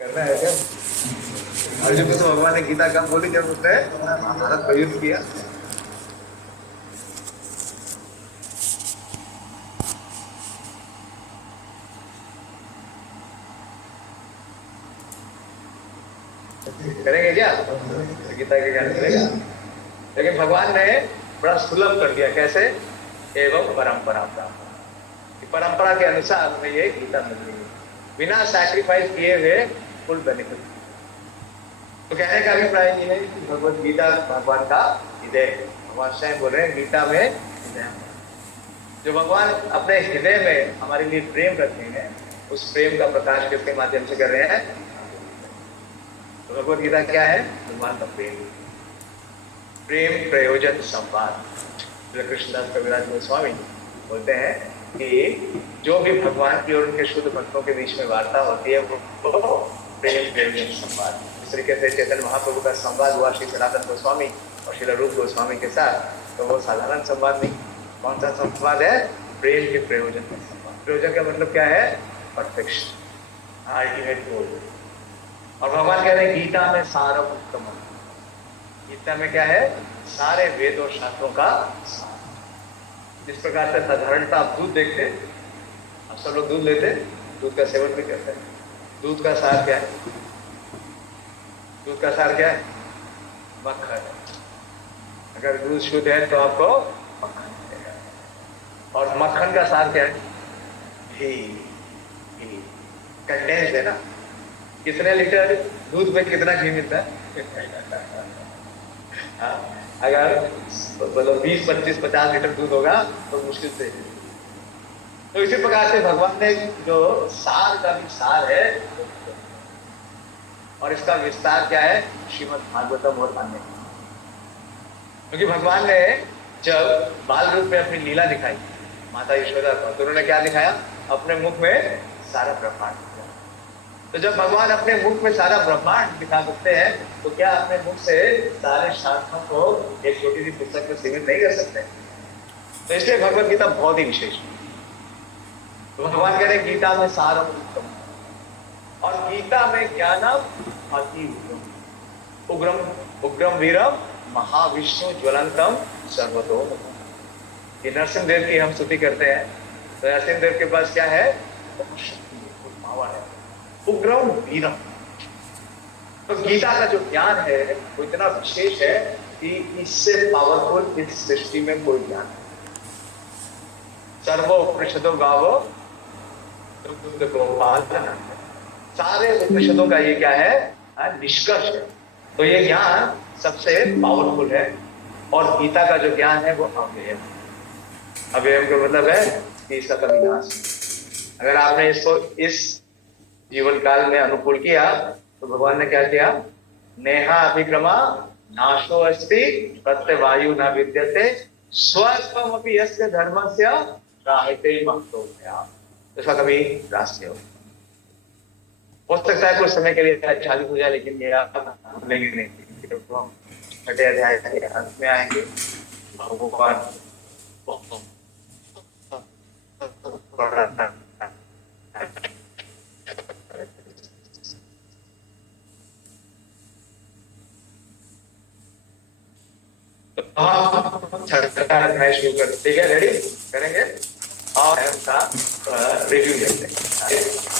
करना है क्या? अर्जुन को तो भगवान ने गीता कब बोली? जब उसने महाभारत का युद्ध किया। करेंगे क्या? गीता के ज्ञान मिलेगा। लेकिन भगवान ने बड़ा सुलभ कर दिया। कैसे? एवं परंपरा प्राप्त, परंपरा के अनुसार हमें ये गीता मिल रही है, बिना सैक्रिफाइस किए हुए फुल बेनिफिट। तो कहने का अभिप्राय ये है कि भगवत गीता भगवान का हृदय है। भगवान स्वयं बोल रहे हैं गीता में हृदय, जो भगवान अपने हृदय में हमारे लिए प्रेम रखते हैं, उस प्रेम का प्रकाश किसके माध्यम से कर रहे हैं? तो भगवत गीता क्या है? भगवान का प्रेम, प्रेम प्रयोजन संवाद। कृष्णदास कविराज गोस्वामी बोलते हैं कि जो भी भगवान की और उनके शुद्ध भक्तों के बीच में वार्ता होती है वो प्रेम प्रयोजन संवाद। इस तरीके से चैतन्य महाप्रभु का संवाद हुआ श्री सनातन गोस्वामी और श्री रूप गोस्वामी के साथ, तो वो साधारण संवाद नहीं। कौन सा संवाद है? प्रेम के प्रयोजन का संवाद। प्रयोजन का मतलब क्या है? Perfection, ultimate goal. और भगवान कह रहे हैं गीता में सारम उत्तम। गीता में क्या है? सारे वेद और शास्त्रों का सार। जिस प्रकार से साधारणता आप दूध देखते हैं, आप सब लोग दूध लेते हैं, दूध का सेवन भी करते हैं। दूध का सार क्या है? दूध का सार क्या है? मक्खन। अगर दूध शुद्ध है तो आपको मक्खन मिलेगा। और मक्खन का सार क्या है? घी। घी कंडेंस है ना। कितने लीटर दूध में कितना घी मिलता है? अगर मतलब 20, 25, 50 लीटर दूध होगा तो मुश्किल से। तो इसी प्रकार से भगवान ने जो सार का भी सार है, और इसका विस्तार क्या है? श्रीमद् भागवतम और अन्य। क्योंकि भगवान ने जब बाल रूप में अपनी लीला दिखाई माता यशोदा को, तो उन्होंने क्या दिखाया? अपने मुख में सारा ब्रह्मांड। तो जब भगवान अपने मुख में सारा ब्रह्मांड दिखा सकते हैं, तो क्या अपने मुख से सारे शास्त्रों को एक छोटी सी पुस्तक में सीमित नहीं कर सकते? तो इसलिए भगवत गीता बहुत ही विशेष है। तो भगवान कह रहे हैं गीता में सारम उत्तम, और गीता में ज्ञानम अति उग्रम। उग्रम उग्रम वीरम महाविष्णु ज्वलंतम सर्वतोमुखम। ये नरसिंहदेव की हम स्तुति करते हैं, तो नरसिंहदेव के पास क्या है? पावर है, उग्रम वीरम। तो गीता का जो ज्ञान है वो इतना विशेष है कि इससे पावरफुल इस सृष्टि में कोई ज्ञान नहीं। सर्वो उपनिषदो गावो सारे उपनिषदों का ये क्या है? निष्कर्ष है। तो ये ज्ञान सबसे पावरफुल है, और गीता का जो ज्ञान है वो अव्यय। अव्यय का मतलब है कि इसका कभी नाश। अगर आपने इसको इस जीवन काल में अनुकूल किया, तो भगवान ने क्या किया? नेहा अभिक्रमा नाशो अस्ति प्रत्यवायु न विद्यते स्वल्पमपि यस्य धर्मस्य राहिते महतो भयात्। इसका कभी नाश नहीं हो सकता है कुछ समय के लिए चालू हो जाए, लेकिन ये आप लेंगे नहीं। तो हम छठे अध्याय के अंत में आएंगे। भगवान छठा अध्याय शुरू कर, ठीक है? रेडी करेंगे और उसका रिव्यू देखते हैं।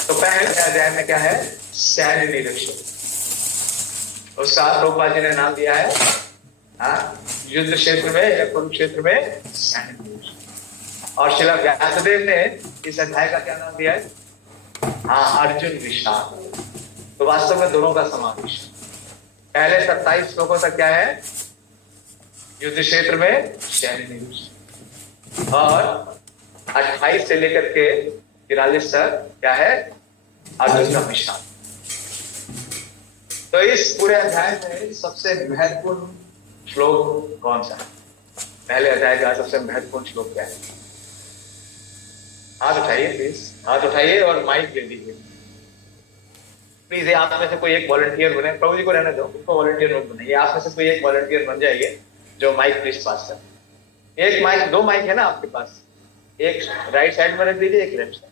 तो पहले अध्याय में क्या है? सैन्य निरीक्षण। उसका प्रभुपाद जी ने नाम दिया है युद्ध क्षेत्र में या कुरुक्षेत्र में सैन्य निरीक्षण। और श्रील व्यासदेव ने इस अध्याय का क्या नाम दिया है? अर्जुन विषाद। तो वास्तव में दोनों का समावेश। पहले 27 श्लोकों तक क्या है? युद्ध क्षेत्र में सैन्य निरीक्षण, और 28 से लेकर के 43 तक क्या है? अर्जुन का विषाद। तो इस पूरे अध्याय में सबसे महत्वपूर्ण श्लोक कौन सा है? पहले अध्याय का सबसे महत्वपूर्ण श्लोक क्या है? हाथ उठाइए प्लीज, हाथ उठाइए और माइक ले लीजिए प्लीज। आप में से कोई एक वॉलंटियर बने, प्रभु जी को रहने दो, उसको वॉलंटियर मत बनाइए। आप में से कोई एक वॉलंटियर बन जाइए जो माइक प्लीज पास कर। एक माइक, 2 माइक है ना आपके पास? एक राइट साइड में रख दीजिए, एक लेफ्ट साइड।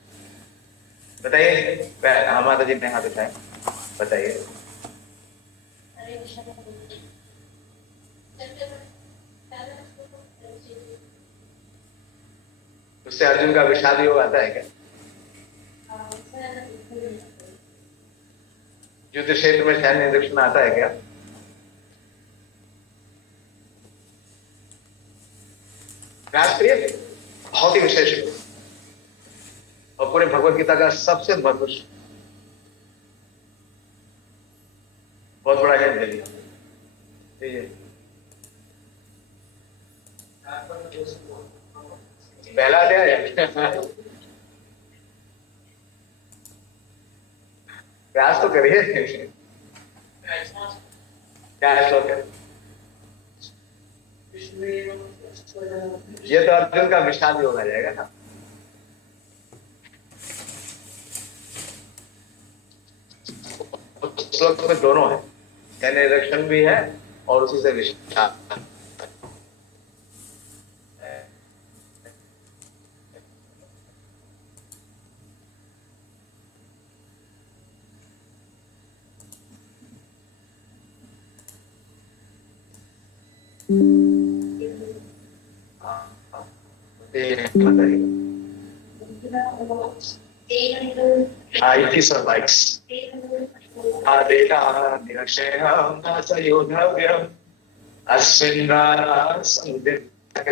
बताइए। माता जी ने हाथ उठाए। बताइए। उससे अर्जुन का विषाद योग आता है क्या? युद्ध क्षेत्र में सैन्य निरीक्षण आता है क्या? राष्ट्रीय बहुत ही विशेष है और पूरे भगवत गीता का सबसे मधुर, बहुत बड़ा हिंट दे दिया। पहला अध्याय है। प्रयास तो करिए। क्या श्लोक है? ये तो अर्जुन का विषाद योग आ जाएगा ना। श्लोक में दोनों है, यानी रक्षण भी है और उसी से विषाद।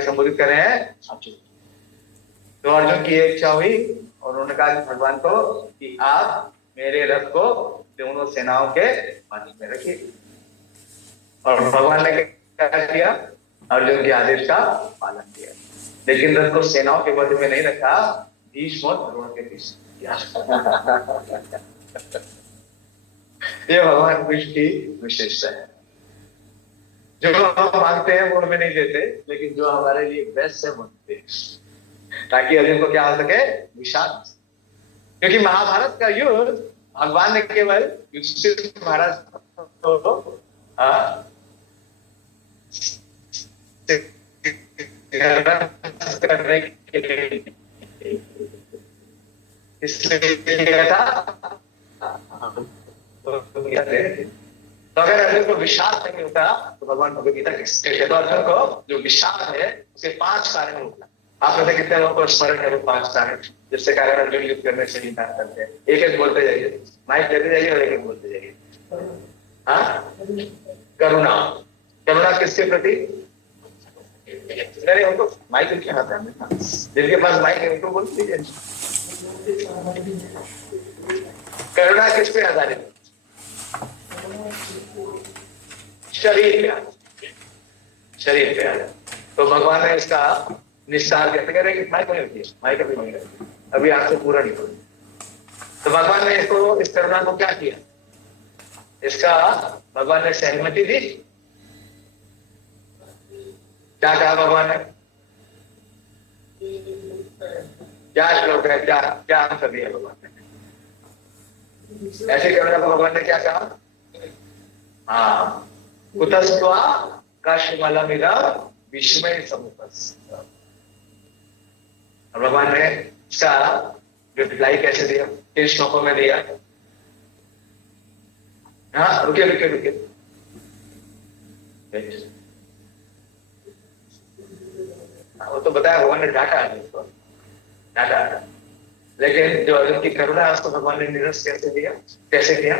संबोधित करे हैं। तो अर्जुन की इच्छा हुई और उन्होंने कहा भगवान को कि आप मेरे रथ को दोनों सेनाओं के मध्य में रखिए। और भगवान ने क्या किया? अर्जुन के आदेश का पालन किया, लेकिन रथ को सेनाओं के मध्य में नहीं रखा, भीष्म और द्रोण के बीच किया। ये भगवान कृष्ण की विशेषता है। जो हम मांगते हैं वो हमें नहीं देते, लेकिन जो हमारे लिए बेस्ट है वो देते हैं, ताकि अर्जुन को क्या हो सके? विषाद। क्योंकि महाभारत का युद्ध भगवान ने केवल युधिष्ठिर महाराज को करने के लिए इसलिए किया था। तो अगर अर्जुन को विषाद नहीं होता तो भगवान भगवद गीता किसके? तो अर्जुन को जो विषाद है उसके 5 कारण होता है। आप में से कितने लोगों को स्मरण है वो 5 कारण जिससे कारण अर्जुन युद्ध करने से इंकार करते हैं? एक एक बोलते जाइए, माइक देते जाइए और एक एक बोलते जाइए। हाँ, करुणा। करुणा किसके प्रति? नहीं, उनको माइक उनके हाथ है, जिनके पास माइक है उनको बोल दीजिए। करुणा किस पे आधारित है? शरीर पे आधारित, शरीर पे आधारित। तो भगवान ने इसका निस्तार कैसे करें कि माइक नहीं होती है, माइक अभी नहीं होती, अभी आपसे पूरा नहीं होती। तो भगवान ने इसको, इस करुणा को क्या किया? इसका भगवान ने सहमति दी। क्या कहा भगवान ने? क्या श्लोक है? क्या आंसर दिया भगवान ने? ऐसे करुणा को भगवान ने क्या कहा? हाँ, कुतस्त्वा काशमलमिदा विस्मय समुपस्थितः। भगवान ने इसका रिप्लाई कैसे दिया? किन श्लोकों में दिया? हाँ, रुके रुके रुके, वो तो बताया भगवान ने, डाटा है उसको, डाटा। लेकिन जो अर्जुन की करुणा है उसको भगवान ने निरस्त कैसे दिया? कैसे किया?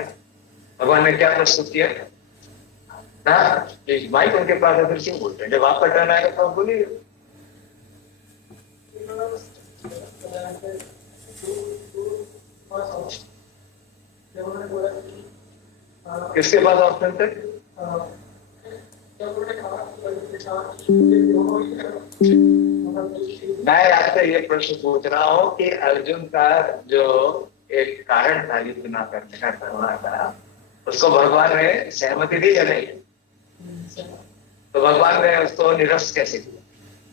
भगवान ने क्या प्रस्तुत किया? ना, माइक उनके पास है, फिर क्यों बोलते हैं? जब आपका टर्न आएगा तो आप बोलिए। किसके पास ऑप्शन थे? मैं आपसे ये प्रश्न पूछ रहा हूँ कि अर्जुन का जो एक कारण था युद्ध न करने का, करुणा का, उसको भगवान ने सहमति दी या नहीं? तो भगवान ने उसको निरस्त कैसे किया?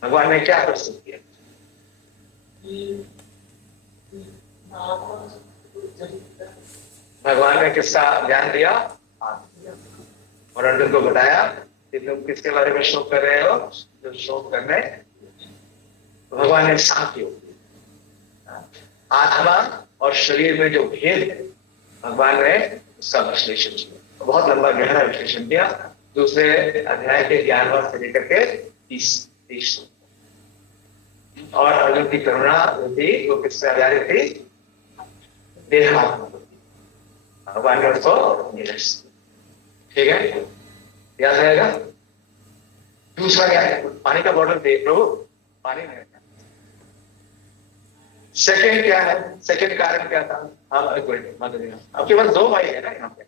भगवान ने क्या प्रस्तुत किया? भगवान ने किसका ज्ञान दिया? और अर्जुन को बताया कि तुम किसके बारे में शोक कर रहे हो? जो शोक करने, तो भगवान ने शांति होती, आत्मा और शरीर में जो भेद है भगवान ने उसका विश्लेषण किया, बहुत लंबा गहरा विश्लेषण किया। दूसरे अध्याय के 11वां से लेकर के 30 और अर्जुन की करुणा थी वो किससे आधारित थी? देहात्म, भगवान ने उसको निरस्त। ठीक है, याद रहेगा। दूसरा क्या है? पानी का बॉटल दे प्रभु, पानी नहीं। सेकंड क्या है? सेकंड कारण क्या था? हाँ आपके पास 2 भाई है ना यहाँ पे।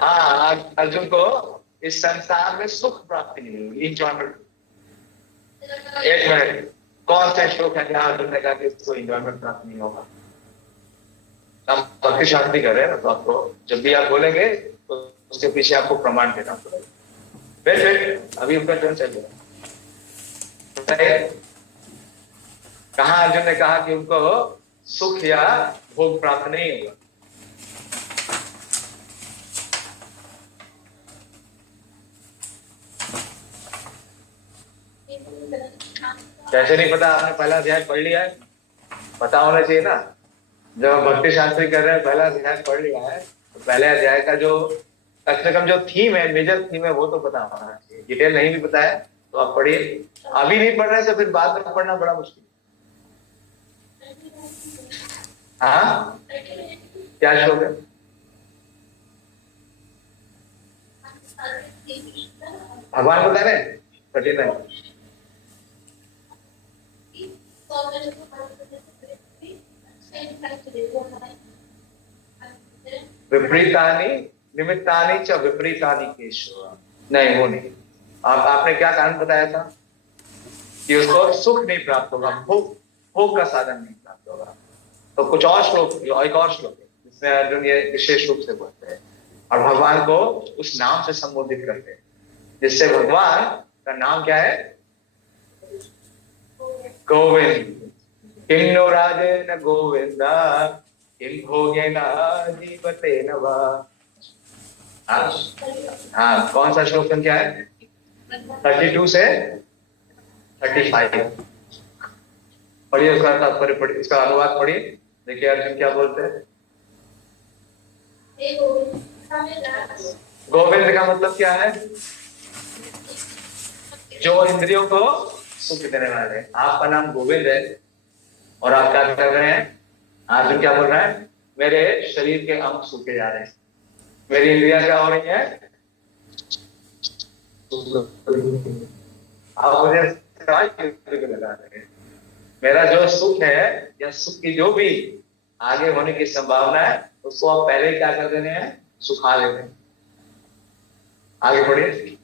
हाँ, अर्जुन को इस संसार में सुख प्राप्ति नहीं होगी, इंजॉयमेंट। एक मिनट, कौन से श्लोक है जहाँ अर्जुन ने कहा कि इसको इंजॉयमेंट प्राप्त नहीं होगा? हम भक्ति शांति कर रहे हैं ना, तो आपको जब भी आप बोलेंगे तो उसके पीछे आपको प्रमाण देना पड़ेगा। वेट, अभी उनका टर्न चल रहा है। कहाँ अर्जुन ने कहा कि उनको सुख या भोग प्राप्त नहीं होगा? कैसे नहीं पता? आपने पहला अध्याय पढ़ लिया है, पता होना चाहिए ना। जब हम भक्ति शास्त्री कर रहे हैं, पहला अध्याय पढ़ लिया है, तो पहले अध्याय का जो कम से कम जो थीम है, मेजर थीम है, वो तो पता होना चाहिए। डिटेल नहीं भी पता है तो आप पढ़िए। अभी नहीं पढ़ रहे तो फिर बाद में पढ़ना बड़ा मुश्किल। हाँ, क्या श्लोक है? भगवान बता रहे 39। विपरीतानि निमित्तानि च विपरीतानि केशव। नहीं, वो नहीं। आपने क्या कारण बताया था कि उसको सुख नहीं प्राप्त होगा, भोग का साधन नहीं प्राप्त होगा। तो कुछ और श्लोक, एक और श्लोक है जिसमें अर्जुन ये विशेष रूप से बोलते हैं और भगवान को उस नाम से संबोधित करते हैं, जिससे भगवान का नाम क्या है? गोविंद। किं नो राजेन गोविंदा किं भोगेन जीवतेन वा। हाँ, कौन सा श्लोक संख्या है? 32 से 35। पढ़िए, उसका तात्पर्य पढ़िए, इसका अनुवाद पढ़िए। देखिए अर्जुन क्या बोलते हैं। गोविंद का मतलब क्या है? जो इंद्रियों को सुख देने वाले। आपका नाम गोविंद है और आप क्या कर रहे हैं? अर्जुन क्या बोल रहा है? मेरे शरीर के अंग सूखे जा रहे हैं, मेरी इंद्रियां क्या हो रही है? आप मुझे लगा रहे हैं। मेरा जो सुख है या सुख की जो भी आगे होने की संभावना है, उसको आप पहले ही क्या कर देने हैं? सुखा देते हैं। आगे बढ़िए।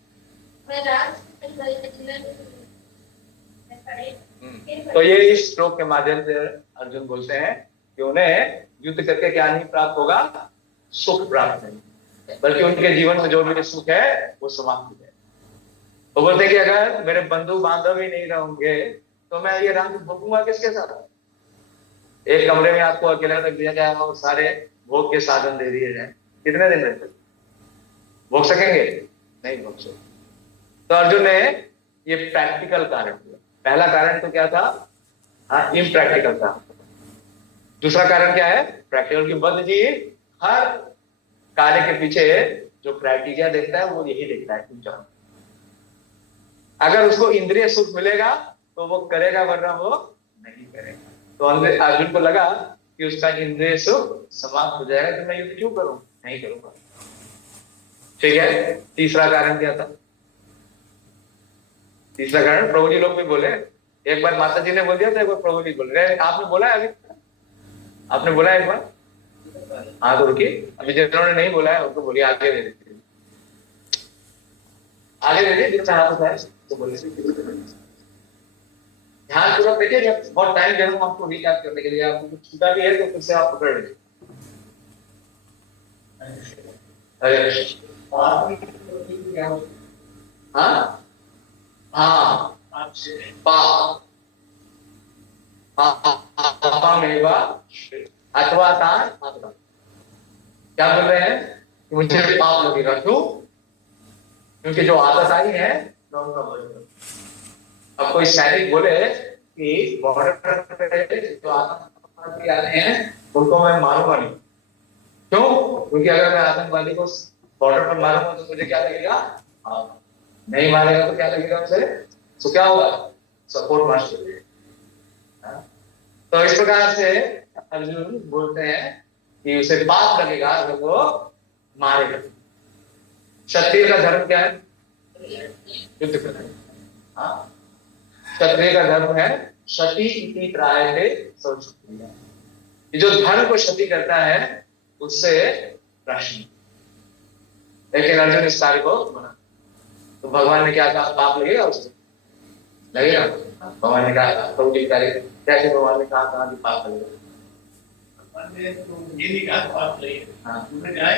तो ये इस श्लोक के माध्यम से अर्जुन बोलते हैं कि उन्हें युद्ध करके क्या नहीं प्राप्त होगा? सुख प्राप्त नहीं, बल्कि उनके जीवन में जो भी सुख है वो समाप्त हो जाए। तो बोलते कि अगर मेरे बंधु बांधव ही नहीं रहेंगे तो मैं ये राम भोगूंगा किसके साथ? एक कमरे में आपको अकेला रख दिया जाए और सारे भोग के साधन दे दिए जाए, कितने दिन रहते भोग सकेंगे? नहीं भोग सकते। तो अर्जुन ने ये प्रैक्टिकल कारण दिया। पहला कारण तो क्या था? हाँ, इम्प्रैक्टिकल था। दूसरा कारण क्या है? प्रैक्टिकल। की बद्ध जी हर कार्य के पीछे जो क्राइटेरिया देखता है वो यही देखता है। अगर उसको इंद्रिय सुख मिलेगा तो वो करेगा, वरना वो नहीं करेगा। तो अर्जुन को लगा कि उसका इंद्रिय सुख समाप्त हो जाएगा तो मैं युद्ध क्यों करूं? नहीं करूंगा। ठीक है, तीसरा कारण क्या था? तीसरा कारण प्रभु जी लोग भी बोले। एक बार माता जी ने बोल दिया था, एक बार प्रभु जी बोल रहे। आपने बोला है? अभी आपने बोला है एक बार? हाँ, तो रुकिए, अभी जिन्होंने नहीं बोला है उनको बोलिए, आगे दे दीजिए, आगे दे दीजिए जितना हाथ है तो बोलिए। ध्यान पूर्वक देखिए, जब बहुत टाइम दे रहा हूँ आपको रिकैप करने के लिए। आपको कुछ छूटा भी है तो फिर से आप पकड़ लीजिए। हाँ हाँ, अथवा क्या बोल रहे हैं कि मुझे पाप लगेगा। क्यों? क्योंकि जो आतशाही है। अब कोई सैनिक बोले कि बॉर्डर पे जो आतंकवादी आ रहे हैं उनको मैं मारूंगा नहीं। क्यों? क्योंकि अगर मैं आतंकवादी को बॉर्डर पर मारूंगा तो मुझे क्या लगेगा? नहीं मारेगा तो क्या लगेगा उसे? तो क्या होगा? सपोर्ट मार। तो इस प्रकार से अर्जुन बोलते हैं कि उसे पाप लगेगा अगर वो मारेगा। क्षत्रिय का धर्म क्या है? युद्ध करना। क्षत्रिय का धर्म है क्षति इति त्रायते शौचक्रिया। जो धर्म को क्षति करता है उससे प्रश्न। लेकिन अर्जुन इस कार्य को मना। तो भगवान ने क्या कहा? पाप लगेगा उसे? लगेगा। भगवान ने कहा तो कैसे भगवान ने कहा कि पाप लगेगा? भगवान ने तो ये नहीं कहा पाप लगेगा। उन्होंने कहा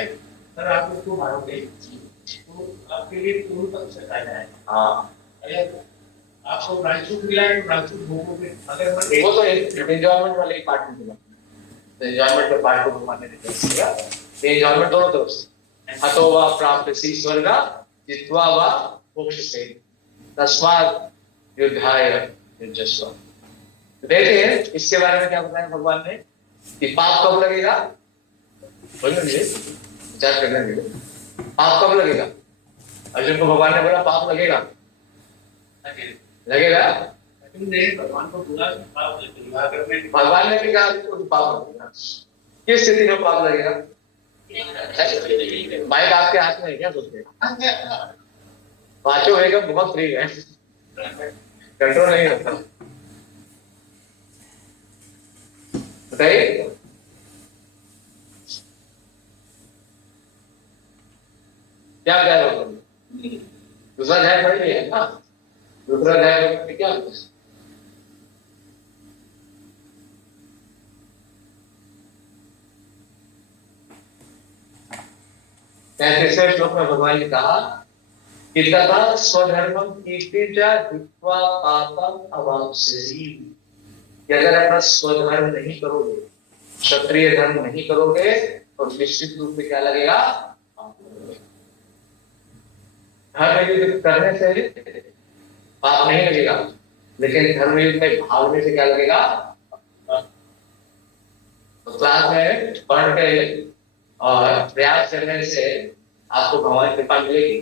सर आप उसको मारोगे तो आपके लिए पूर्ण पक्ष सजा है। अगर आपको राजसूत मिला है तो राजसूत भोगोगे। अगर वो तो एंजॉयमेंट वाले पार्ट में मिला, तो एंजॉयमेंट के पार्ट को भगवान ने दिया। ये एंजॉयमेंट दोनों तरफ से। हतो वा प्राप्त सी स्वर्ग जित्वा वा मोक्षसे तस्मात् युद्धाय युज्यस्व। देखिए इसके बारे में क्या बताया भगवान ने कि पाप कब लगेगा? बोलिए विचार करने दीजिए। पाप कब लगेगा? अर्जुन को भगवान ने बोला पाप लगेगा। लगेगा? भगवान को बोला पाप लगेगा। भगवान ने भी कहा तो पाप लगेगा। किस स्थिति में पाप लगेगा? माइक आपके हाथ में है क्या? सोचते पांचों वेगम बहुत फ्री है, कंट्रोल नहीं होता। बताइए क्या क्या होगा? दूसरा अध्याय पढ़ लिया है ना? दूसरा अध्याय में क्या होता है? 35वें श्लोक में भगवान ने कहा कि तथा स्वधर्मम कीर्तिजा हित्वा पापम अवाप्स्यसि। कि अगर अपना स्वधर्म नहीं करोगे, क्षत्रिय धर्म नहीं करोगे तो निश्चित रूप में क्या लगेगा? धर्म युद्ध करने से पाप नहीं लगेगा, लेकिन धर्म युद्ध में भागने से क्या लगेगा? तो क्लास में पढ़ के और प्रयास करने से आपको भगवान की कृपा मिलेगी।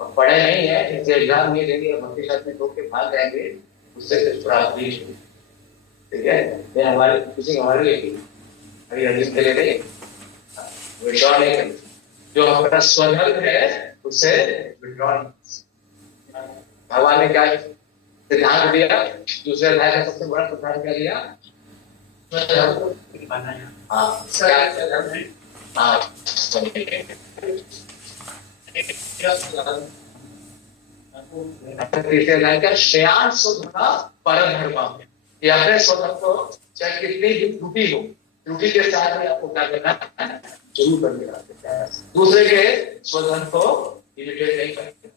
और पढ़े नहीं है इसे एग्जाम नहीं देंगे, भक्ति शास्त्र में के भाग जाएंगे, उससे कुछ प्राप्त नहीं होगी। ठीक है? ये हमारे किसी हमारे लिए अभी अर्जुन के लिए नहीं, विड्रॉ नहीं करें। जो हमारा स्वधर्म है उसे विड्रॉ नहीं। भगवान ने क्या सिद्धांत दिया? दूसरे अध्याय का सबसे बड़ा सिद्धांत क्या दिया? तीसरे अध्याय का श्रेयान स्वधर्म परधर्म। ये अपने स्वधर्म को चाहे कितनी भी त्रुटि हो, त्रुटि के साथ में आपको क्या करना है? जरूर करना। दूसरे के स्वधर्म को इमिटेट नहीं करते।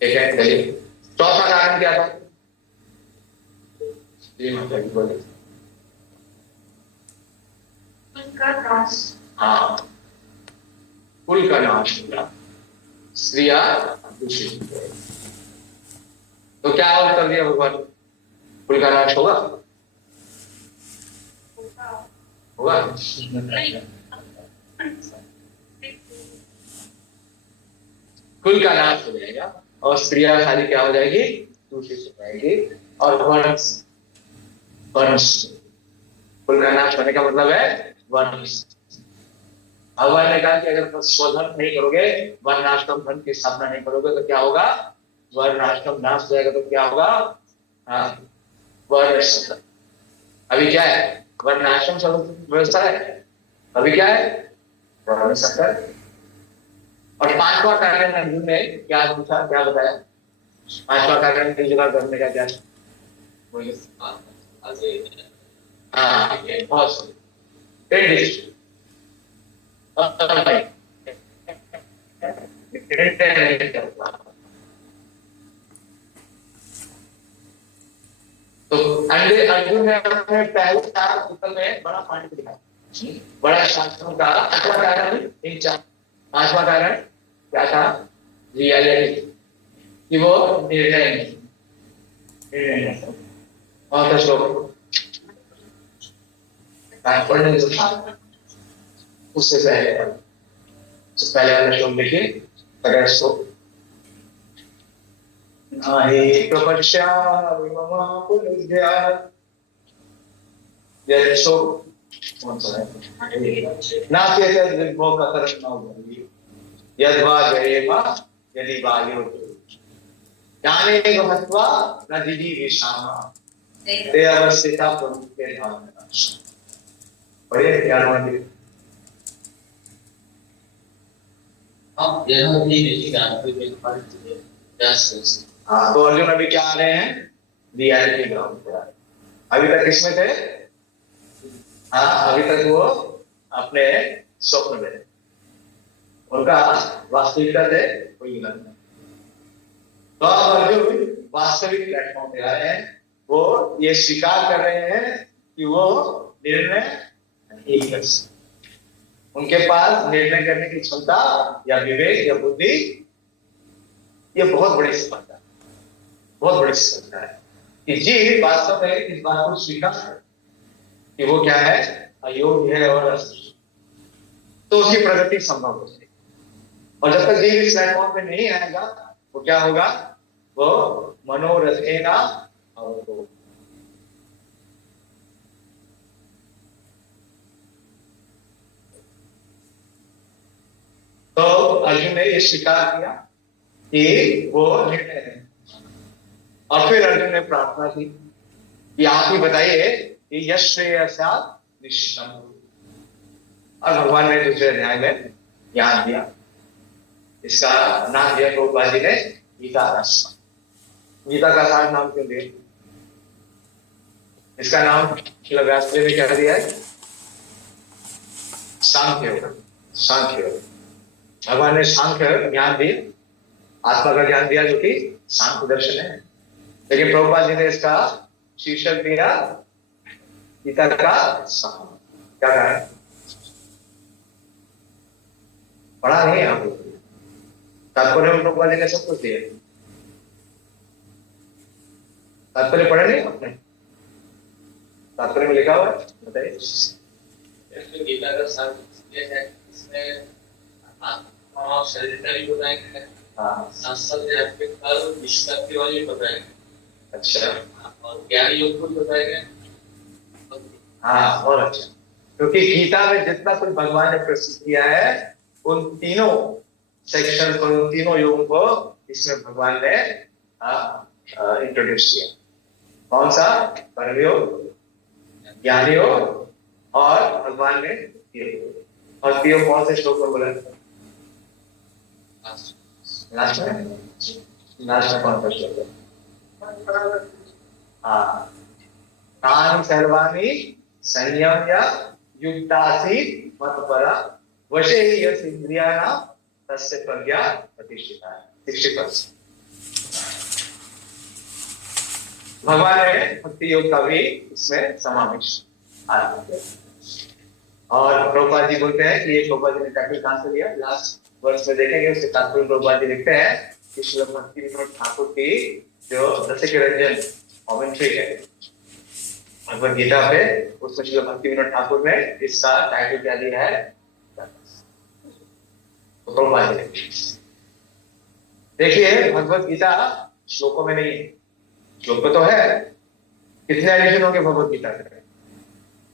ठीक है? चलिए चौथा कारण क्या था? जी माता जी बोले। हाँ, कुल का नाश होगा, स्त्रिया दूषित। तो क्या उत्तर दिया भगवान? कुल का नाश होगा? होगा? कुल का नाश हो जाएगा और स्त्रियां सारी क्या हो जाएगी? दूषित हो जाएगी। और वंश, वंश कुल का नाश होने का मतलब है वंश। भगवान ने कहा कि अगर स्वधर्म नहीं करोगे, वर्णाश्रम धर्म की स्थापना नहीं करोगे तो क्या होगा? वर्णाश्रम नाश हो जाएगा। तो क्या होगा? हाँ, वर्ण। अभी क्या है? वर्णाश्रम सब व्यवस्था है। अभी क्या है? वर्ण संकर। और पांचवा कारण अर्जुन ने क्या पूछा, क्या बताया? पांचवा कारण की जगह करने का क्या? हाँ, बहुत तो अर्जुन ने अपने पहले 4 उत्तर में बड़ा पॉइंट दिखाया, बड़ा शास्त्रों का। पांचवा कारण इन 4, पांचवा कारण क्या था? रियलिटी, कि वो निर्णय नहीं। कौन सा श्लोक पढ़ने से था उससे पहले वाला श्लोक देखिए। अगर सो नाहि प्रपश्यामि मम पुनर्भ्यात् यत्सो कौन सा है नास्येतद् विभोगकरं न भवेत् यद्वा जयेम यदि वायो ज्ञाने महत्वा न दिदि विषाम ते अवस्थिता प्रमुखे धाम पढ़िए ज्ञानवान। हाँ तो अर्जुन अभी क्या आ रहे हैं रियलिटी ग्राउंड पे आ रहे हैं। अभी तक किसमें थे? हाँ अभी तक वो अपने स्वप्न में थे, उनका वास्तविकता से कोई मिलन नहीं। तो अब अर्जुन वास्तविक प्लेटफॉर्म पे आए हैं, वो ये स्वीकार कर रहे हैं कि वो निर्णय नहीं कर सकते, उनके पास निर्णय करने की क्षमता या विवेक या बुद्धि, ये बहुत बड़ी सफलता है, बहुत बड़ी सफलता है कि जी वास्तव में इस बात को स्वीकार कर कि वो क्या है, अयोग्य है और असुर, तो उसकी प्रगति संभव हो जाएगी। और जब तक जीव इस प्लेटफॉर्म पे नहीं आएगा वो क्या होगा, वो मनोरथेना और तो अर्जुन ने ये स्वीकार किया कि वो निर्णय है। और फिर अर्जुन ने प्रार्थना की कि आप ही बताइए कि यश श्रेयसा निश्चितम। और भगवान ने दूसरे अध्याय में ज्ञान दिया, इसका नाम दिया प्रभुपाद जी ने गीता रस। गीता का सार नाम क्यों दिया? इसका नाम व्यास ने क्या दिया है? सांख्य योग। सांख्य योग, भगवान ने सांख्य ज्ञान दिया, आत्मा का ज्ञान दिया जो कि सांख्य दर्शन है। लेकिन प्रभुपाद जी ने इसका शीर्षक दिया गीता का सार। क्या कहा है? पढ़ा नहीं आप लोग? तात्पर्य में प्रभुपाद जी ने सब कुछ दिया। तात्पर्य पढ़े नहीं आपने? तात्पर्य में लिखा हुआ है, बताइए। गीता का सार है, इसमें शरीर का भी बताएंगे, निष्पत्ति वाली बताएंगे। अच्छा, और ज्ञान योग को बताएंगे। हाँ और अच्छा, क्योंकि गीता में जितना कुछ भगवान ने प्रस्तुत किया है उन तीनों सेक्शन को, उन तीनों योगों को इसमें भगवान ने इंट्रोड्यूस किया। कौन सा? कर्म योग, ज्ञान योग और भगवान ने और तीनों कौन से श्लोक में बोला? लास्ट में कौन सा श्लोक है? हाँ, तानि सर्वाणि संयम्य युक्तासि मत्परा वशे यस् इंद्रियाणां तस्य प्रज्ञा प्रतिष्ठिता है। 60%। भगवान ने भक्ति योग का भी इसमें समावेश आया। और प्रभुपाद जी बोलते हैं कि ये प्रभुपाद जी ने टाइटल कहां से लिया, लास्ट वर्ष में देखेंगे, उसके तात्पर्य प्रभुपाद जी लिखते हैं कि श्री भक्ति विनोद ठाकुर की जो रसिक रंजन कमेंट्री है भगवद गीता पे, उसमें श्री भक्ति विनोद ठाकुर ने इसका टाइटल क्या दिया है? तो प्रभुपाद जी देखिए, भगवद गीता श्लोकों में नहीं है, श्लोक तो है। कितने एडिशन होंगे भगवद गीता के?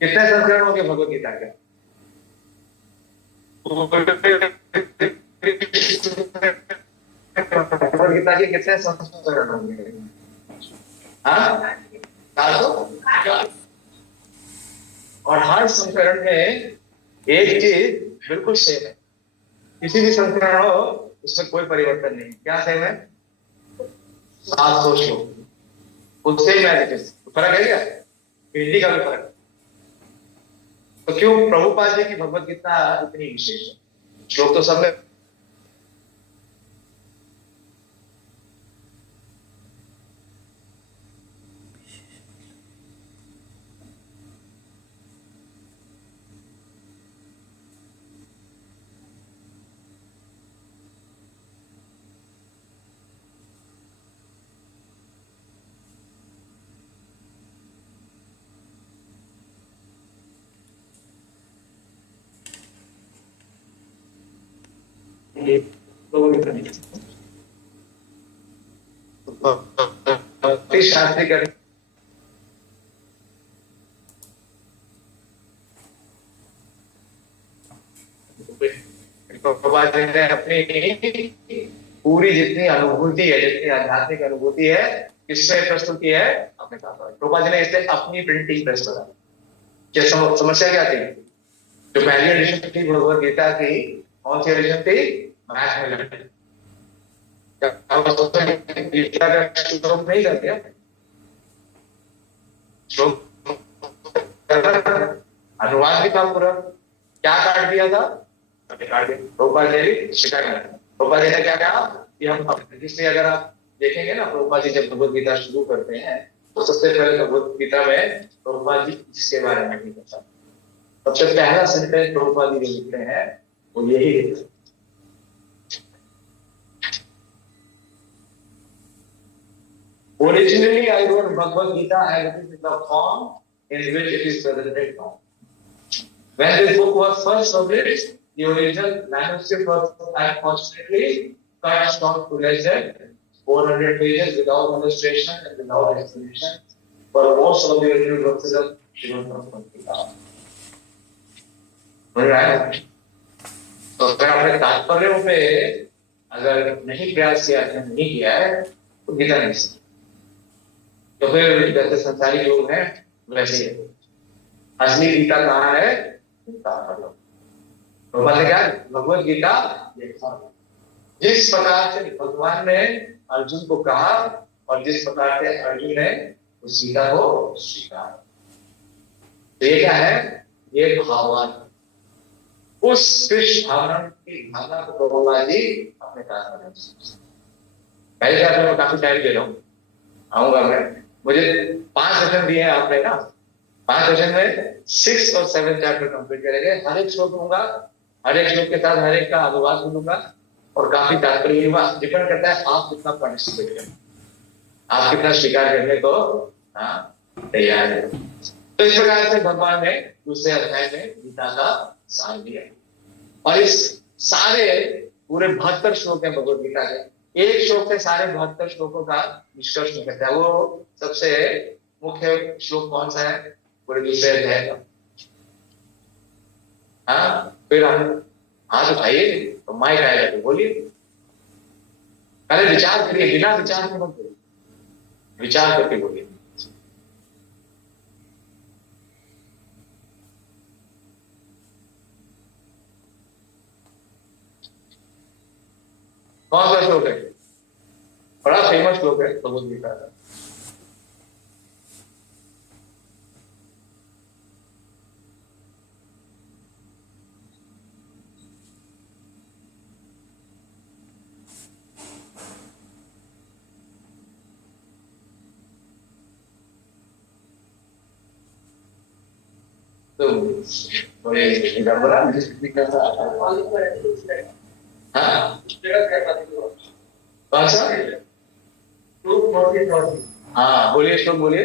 कितने संस्करण होंगे भगवद गीता के? भगवद गीता के कितने संस्करण होंगे? हाँ, 400। और हर संस्करण में एक चीज बिल्कुल सेम है, किसी भी संस्करण हो उसमें कोई परिवर्तन नहीं। क्या सेम है? 700 श्लोक, उससे फर्क है क्या? हिंदी का भी फर्क। तो क्यों प्रभुपाद जी की भगवद गीता इतनी विशेष है? श्लोक तो सब में भक्ति शास्त्री कर प्रभुपाद जी ने अपनी पूरी जितनी अनुभूति है, जितनी आध्यात्मिक अनुभूति है, किससे प्रस्तुत की है? अपने प्रभुपाद जी ने इसे अपनी प्रिंटिंग प्रेस करा। क्या समस्या क्या थी? जो पहली एडिशन थी भगवद गीता की, कौन सी एडिशन थी? मैथमेटिक्स। गीता का श्लोक नहीं कर दिया, श्लोक अनुवाद भी था पूरा, क्या काट दिया था? काट दिया। प्रभुपाद जी ने शिकायत किया। प्रभुपाद जी ने क्या कहा कि हम, जिससे अगर आप देखेंगे ना, प्रभुपाद जी जब भगवद गीता शुरू करते हैं तो सबसे पहले भगवद गीता में प्रभुपाद जी इसके बारे में नहीं बताते। सबसे पहला सेंटेंस प्रभुपाद जी जो लिखते हैं वो यही है, Originally, I wrote Bhagavad Gita as it is in the form in which it is presented now. When this book was first published, the original manuscript was unfortunately cut short to less than 400 pages without illustration and without explanation for most of the original verses of Srimad Bhagavad Gita. Right? तो अगर आपने तात्पर्यों पे अगर नहीं प्रयास किया, नहीं किया है, तो गीता नहीं सीखी। तो फिर जैसे संसारी लोग हैं वैसे ही असली गीता कहाँ है? भगवान ने क्या भगवद गीता जिस प्रकार से भगवान ने अर्जुन को कहा और जिस प्रकार से अर्जुन ने उस गीता को स्वीकार, तो ये क्या है? ये भावान, उस कृष्ण भावना की भावना को भगवान जी अपने कारण पहले से मैं काफी टाइम दे रहा हूँ, आऊंगा मैं। मुझे 5 सेशन दिए हैं आपने ना, 5 सेशन में 6 और 7 चैप्टर कंप्लीट करेंगे। हर एक श्लोक लूंगा, हर एक श्लोक के साथ हर एक का अनुवाद सुनूंगा और काफी तात्पर्य होगा। डिपेंड करता है आप कितना पार्टिसिपेट करें, आप कितना स्वीकार करने को तैयार है। तो इस प्रकार से भगवान ने दूसरे अध्याय में गीता का सार दिया और इस सारे पूरे 72 श्लोक हैं भगवद गीता के, एक श्लोक से सारे 72 श्लोकों का निष्कर्ष निकलता है। वो सबसे मुख्य श्लोक कौन सा है पूरे दूसरे अध्याय का? हाँ, फिर हम हाथ उठाइए तो माइक आएगा तो बोलिए, पहले विचार करिए, बिना विचार के मत बोलिए, विचार करके बोलिए। कौन सा श्लोक है? बड़ा फेमस श्लोक है भगवद गीता का। तो बोले हाँ, कौन सा? हाँ बोलिए, श्लोक बोलिए।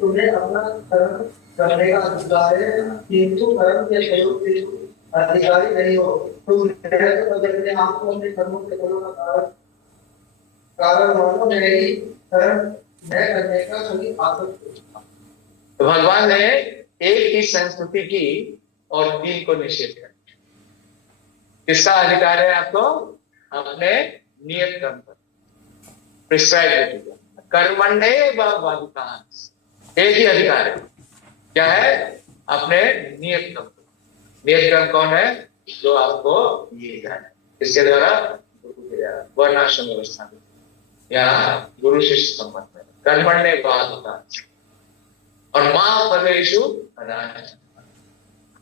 तुम्हें अपना कर्म करने का अधिकार है, किंतु कर्म के सहयोग से अधिकारी नहीं हो। तुम अपने आप को अपने कर्मों के फलों का कारण मानो, मेरी कर्म मैं करने का सभी आसक्त। तो भगवान ने एक ही संस्कृति की और 3 को निषेध कर। किसका अधिकार है आपको? अपने नियत कर्म पर, प्रिस्क्राइब कर्मण्ये वाधिकार, एक ही अधिकार है। क्या है? अपने नियत कर्म। नियत कर्म कौन है? जो आपको ये जाए, इसके द्वारा वर्णाश्रम व्यवस्था में या गुरु शिष्य संबंध में कर्मण्ये वाधिकार और मां फलेषु कदाचन।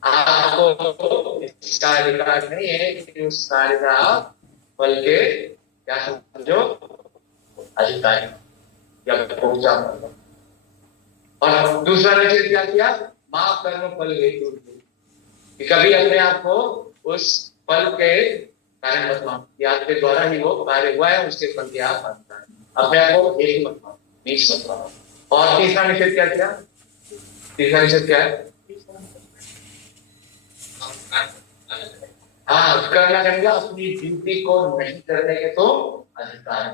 आपको इसका अधिकार नहीं है कि उस कार्य का फल के क्या समझो अधिकारी या पहुंचा। और दूसरा निषेध क्या किया? मां कर्म फल हेतु, कि कभी अपने आप को उस फल के कारण मत मानो, कि आपके द्वारा ही वो कार्य हुआ है, उसके फल की आप अपने आप को एक मत मानो, नीच मत मानो। और तीसरा निषेध क्या किया? तीसरा निषेध क्या है? हाँ, करना करेगा, अपनी ड्यूटी को नहीं करने के तो अधिकार है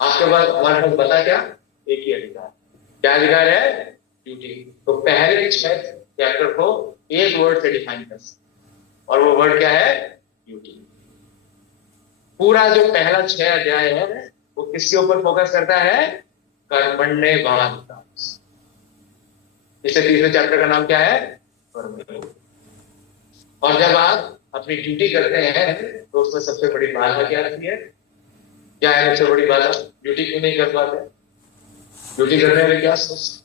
आपके पास। हमारे पास बता क्या, एक ही अधिकार। क्या अधिकार है, ड्यूटी। तो पहले 6 चैप्टर को एक वर्ड से डिफाइन कर सकते, और वो वर्ड क्या है, ड्यूटी। पूरा जो पहला 6 अध्याय है वो किसके ऊपर फोकस करता है, कर्मण्येवाधिकारः। इसे तीसरे चैप्टर का नाम क्या है, कर्म। और जब आप अपनी ड्यूटी करते हैं तो उसमें सबसे बड़ी बाधा क्या आती है, क्या है सबसे बड़ी बाधा, ड्यूटी क्यों नहीं कर पाते, ड्यूटी करने में क्या सोच।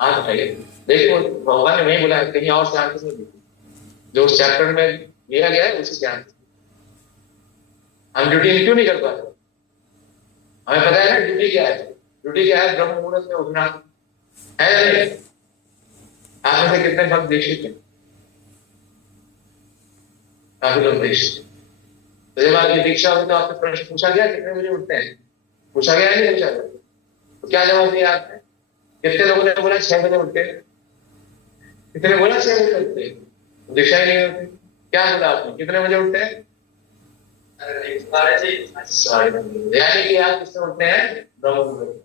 हाँ बताइए, देखिए भगवान ने वही बोला है, कहीं और से आंसर नहीं दी, जो उस चैप्टर में लिया गया है उसी से आंसर। हम ड्यूटी क्यों नहीं कर पाते, हमें पता है ना ड्यूटी क्या है। ड्यूटी क्या है, ब्रह्म मुहूर्त में उठना है नहीं। आप में से कितने भक्त दीक्षित हैं, काफी लोग दीक्षित। तो जब आपकी दीक्षा हुई तो आपसे प्रश्न पूछा गया कितने बजे उठते हैं, पूछा गया नहीं पूछा गया, तो क्या जवाब दिया आपने, कितने लोगों ने बोला 6 बजे उठते हैं, कितने ने बोला 6 बजे उठते हैं, दीक्षा ही नहीं होती। क्या बोला आपने, कितने बजे उठते हैं, 12:30। यानी कि आप किससे उठते हैं, ब्रह्म मुहूर्त।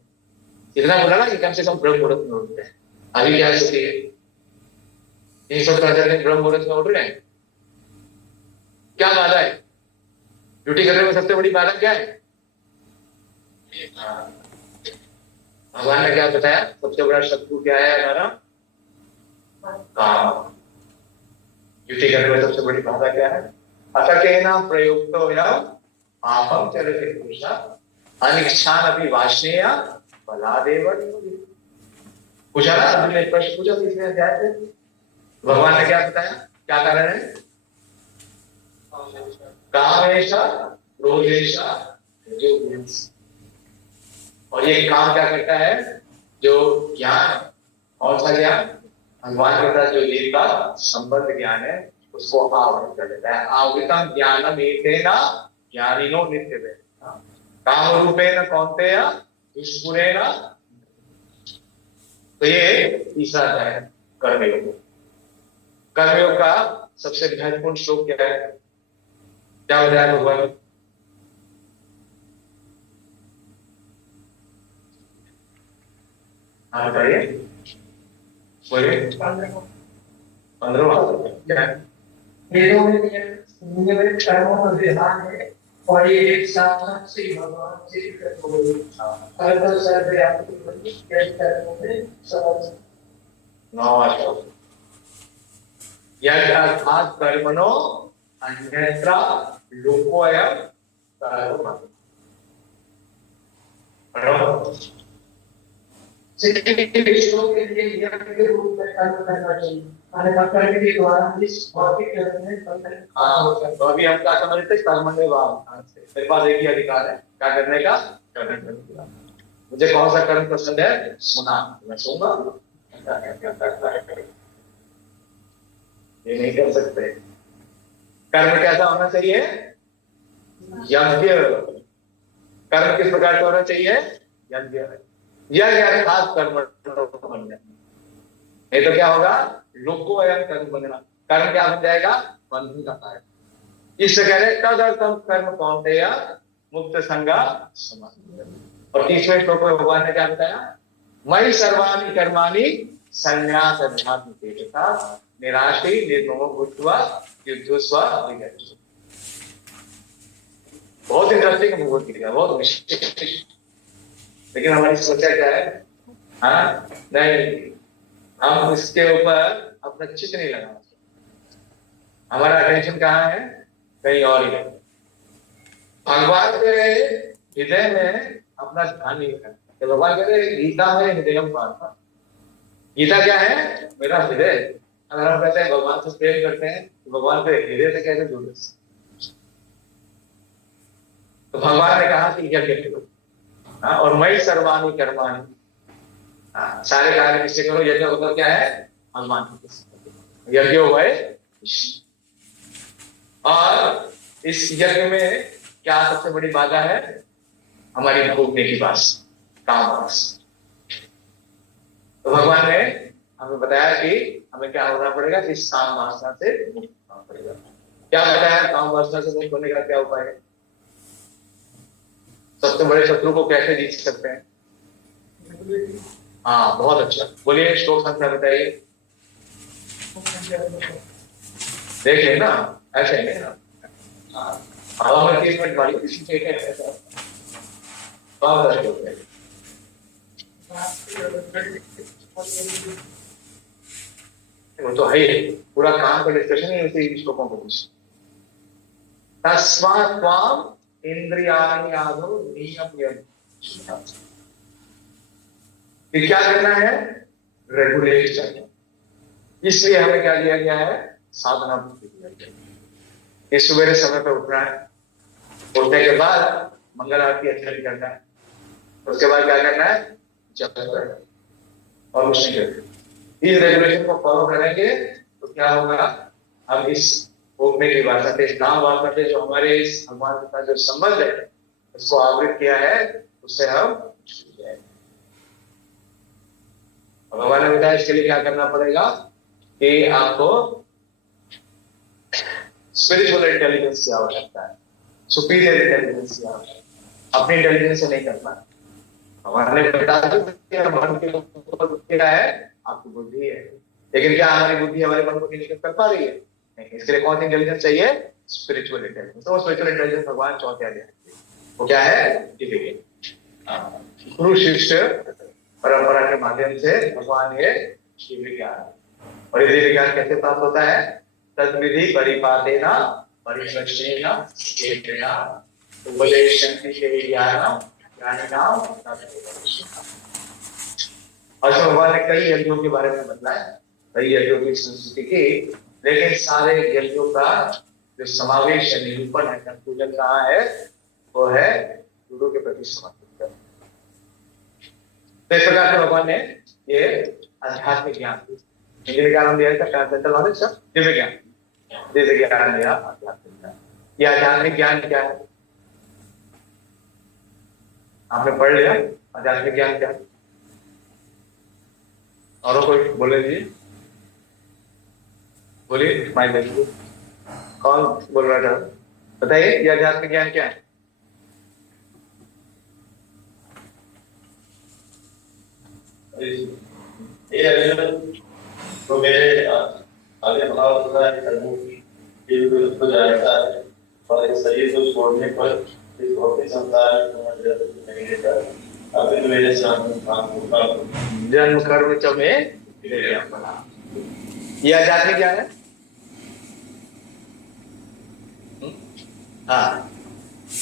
इतना बोला ना कि कम से कम ब्रह्म मुहूर्त में उठते हैं। अभी क्या स्थिति है, 365 दिन ब्रह्म मुहूर्त में उठ रहे हैं। क्या बाधा है, ड्यूटी करने में सबसे बड़ी बाधा क्या है, भगवान ने क्या बताया, सबसे बड़ा शत्रु क्या है हमारा, काम। ड्यूटी करने में सबसे बड़ी बाधा क्या है, अतकेन प्रयुक्तो यं पापं चरति पुरुषः अनिच्छान अपि वाष्णेय बलादेव निवर्तते। पूछा ना, अर्जुन ने प्रश्न पूछा तीसरे अध्याय से, भगवान ने क्या बताया, क्या कारण है, कामेश क्रोधेश रजोगुणेश। और ये काम क्या करता है, जो ज्ञान, कौन सा ज्ञान, भगवान के साथ जो जीव का संबंध ज्ञान है उसको आवृत कर देता है। आवृतम ज्ञानम एतेन ज्ञानिनो नित्यते काम रूपेण कौन्तेय दुष्पुरेण। तो ये तीसरा अध्याय है कर्मयोग। कर्मयोग का सबसे महत्वपूर्ण श्लोक क्या है, क्या बताया भगवान, हाँ बताइए, बोलिए। 15वां क्या है, वेदों में नियमित कर्मों का विधान है, और ये एक साक्षात श्री भगवान श्री कृष्ण कर्म सर्वव्यापी कर्मों में समझ। 9वां श्लोक, यज्ञ अर्थात कर्मणो अन्यत्र लोकोऽयं कर्म। श्लोक के लिए यज्ञ के रूप में कर्म करना चाहिए, कर्म के द्वारा इस भौतिक जगत में बंधन। तो अभी हम क्या समझते हैं, कर्मण्येवाधिकारः से मेरे पास एक ही अधिकार है, क्या करने का, कर्म करने का। मुझे कौन सा कर्म पसंद है, सुना, मैं सुनूंगा, ये नहीं कर सकते। कर्म कैसा होना चाहिए, यज्ञ। कर्म किस प्रकार का होना चाहिए, यज्ञ। यज्ञ अर्थात कर्म, नहीं तो क्या होगा, लोकोऽयं कर्म बनना, कर्म क्या बन जाएगा, बंधन का कारण। इससे कह रहे तदर्थम कर्म कौन्तेय मुक्त संगा समाधि। और तीसरे श्लोक में भगवान ने क्या बताया, मयि सर्वाणि कर्माणि संन्यास अध्यात्म तेजसा निराशी निर्ममो भूत्वा युद्धस्व विगच्छति। बहुत इंटरेस्टिंग मुहूर्त दिया, बहुत विशेष। लेकिन हमारी सोचा क्या है, हाँ नहीं, हम इसके ऊपर अपना चित्त नहीं लगाना, हमारा अटेंशन कहाँ है, कहीं और ही है। भगवान के हृदय में अपना ध्यान नहीं रखना। तो भगवान कहते हैं गीता में हृदय पार्थ। गीता क्या है, मेरा हृदय। अगर हम कहते हैं भगवान से प्रेम करते हैं तो भगवान के हृदय से कैसे जुड़ सकते। तो भगवान ने कहा कि यज्ञ करो, और मयि सर्वाणि कर्माणि, सारे कार्य किससे करो, यज्ञ मतलब क्या है, भगवान। यज्ञ है, और इस यज्ञ में क्या सबसे बड़ी बाधा है, हमारी भोगने की बात, काम। तो भगवान ने हमें बताया कि हमें क्या होना पड़ेगा, इस काम वासना से मुक्त होना पड़ेगा। क्या बताया, काम वासना से मुक्त होने का क्या उपाय है? सबसे बड़े शत्रु को कैसे जीत सकते हैं? हाँ, बहुत अच्छा, बोलिए श्लोक संख्या बताइए। देखिए ना, ऐसे है ना, हवा में 30 मिनट वाली बहुत अच्छे होते हैं। वो तो है ही, पूरा काम का डिस्कशन ही उसी श्लोकों को कुछ। तस्मात् त्वाम इंद्रियाणि आदौ नियम्य, कि क्या करना है, रेगुलेट चाहिए। इसलिए हमें क्या दिया गया है, साधना बुद्धि दिया गया है। इस सुबह समय पर उठना है, उठने के बाद मंगल आरती अच्छा करना है, उसके बाद क्या करना है, जप करना है, और कुछ नहीं करना। इस रेगुलेशन को फॉलो करेंगे तो क्या होगा, हम इस भोगने की बात करते, इस नाम बात करते, जो हमारे इस भगवान के साथ जो संबंध है उसको आवृत किया है, उससे हम छूट जाएंगे। भगवान ने बताया इसके लिए क्या करना पड़ेगा, कि आपको स्पिरिचुअल इंटेलिजेंस की आवश्यकता है, सुपीरियर इंटेलिजेंस की आवश्यकता, अपनी इंटेलिजेंस से नहीं करना। भगवान ने बता दिया मन के ऊपर क्या है, आपकी बुद्धि है, लेकिन क्या हमारी बुद्धि हमारे मन को नियंत्रित कर पा रही है? नहीं। इसके लिए कौन सी इंटेलिजेंस चाहिए, स्पिरिचुअल इंटेलिजेंस। तो स्पिरिचुअल इंटेलिजेंस भगवान चौथे अध्याय वो क्या है, गुरु शिष्य परंपरा के माध्यम से भगवान ये शिव विज्ञान, और ये विज्ञान कैसे प्राप्त होता है, तद्विधि परिपातेना परिश्रेष्ठेन केतेना उपदेशन्ति ते ज्ञानम ज्ञानिनाम। और भगवान ने कई यज्ञों के बारे में बताया, कई यज्ञों की संस्कृति की, लेकिन सारे यज्ञों का जो समावेश है, निरूपण है, कंक्लूजन कहाँ है, वो है गुरु के प्रति समर्पित करना। तो इस प्रकार से भगवान ने ये आध्यात्मिक ज्ञान, हिंदी का नाम दिया था ट्रांसेंडेंटल नॉलेज, सब दिव्य ज्ञान, दिव्य ज्ञान दिया, आध्यात्मिक ज्ञान। ये आध्यात्मिक ज्ञान क्या है, आपने पढ़ लिया आध्यात्मिक ज्ञान क्या है? और कोई बोले जी, बोलिए, माइक देखिए, कौन बोल रहा था, बताइए ये आध्यात्मिक ज्ञान क्या है? तो मेरे आगे भाव होता है कर्मों की हो जाता है, और इस शरीर को छोड़ने पर इस भौतिक संसार अभी मेरे जन्म कर्म चमे, ये आध्यात्मिक क्या है? हाँ,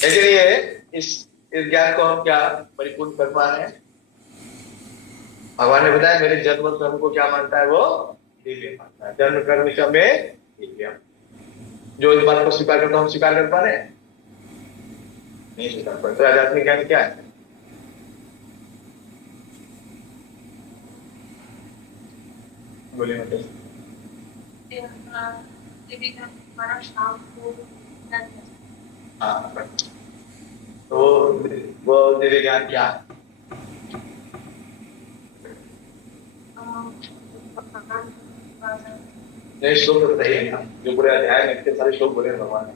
लेकिन ये इस ज्ञान को हम क्या परिपूर्ण कर पा रहे हैं? भगवान ने बताया मेरे जन्म और कर्म को क्या मानता है, वो दिव्य मानता है। जन्म कर्म चमे दिव्य, जो इस बात को स्वीकार करता, हम स्वीकार कर पा रहे हैं? नहीं स्वीकार कर। तो आध्यात्मिक ज्ञान क्या है? बोलिए मतलब। हाँ, तो वो दिव्य ज्ञान क्या है? नहीं, श्लोक तो बताइए ना, जो पूरे अध्याय में इतने सारे श्लोक बोले भगवान ने।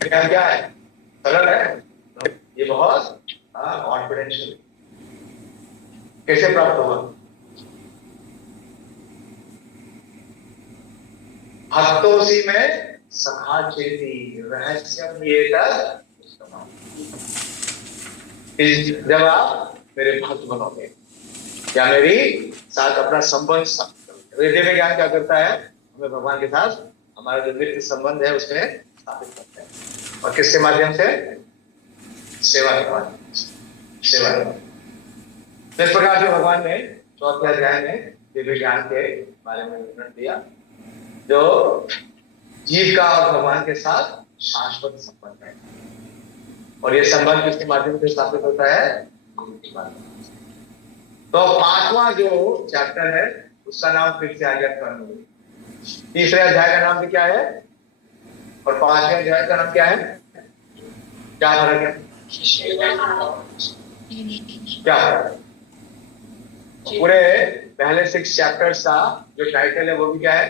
ज्ञान क्या है? सरल है, ये बहुत कॉन्फिडेंशियल। कैसे प्राप्त होगा? भक्तोसी में सखा चेती रहस्यम ये तद, जब आप मेरे भक्त बनोगे, क्या मेरी साथ अपना संबंध स्थापित करोगे। दिव्य ज्ञान क्या करता है, हमें भगवान के साथ हमारा जो नित्य संबंध है उसमें स्थापित करता है, और किसके माध्यम से? सेवा के माध्यम से, सेवा के माध्यम। इस प्रकार से भगवान ने चौथे अध्याय में दिव्य ज्ञान के बारे में विवरण दिया, जो जीव का और भगवान के साथ शाश्वत संबंध है। और ये संबंध किसके माध्यम से स्थापित होता है? गुरु के माध्यम से। तो 5वां जो चैप्टर है उसका नाम फिर से आ गया कर्म योग। तीसरे अध्याय का नाम भी क्या है और 5वें अध्याय का नाम क्या है? क्या फर्क है? क्या फर्क है? पूरे पहले 6 चैप्टर्स का जो टाइटल है वो भी क्या है?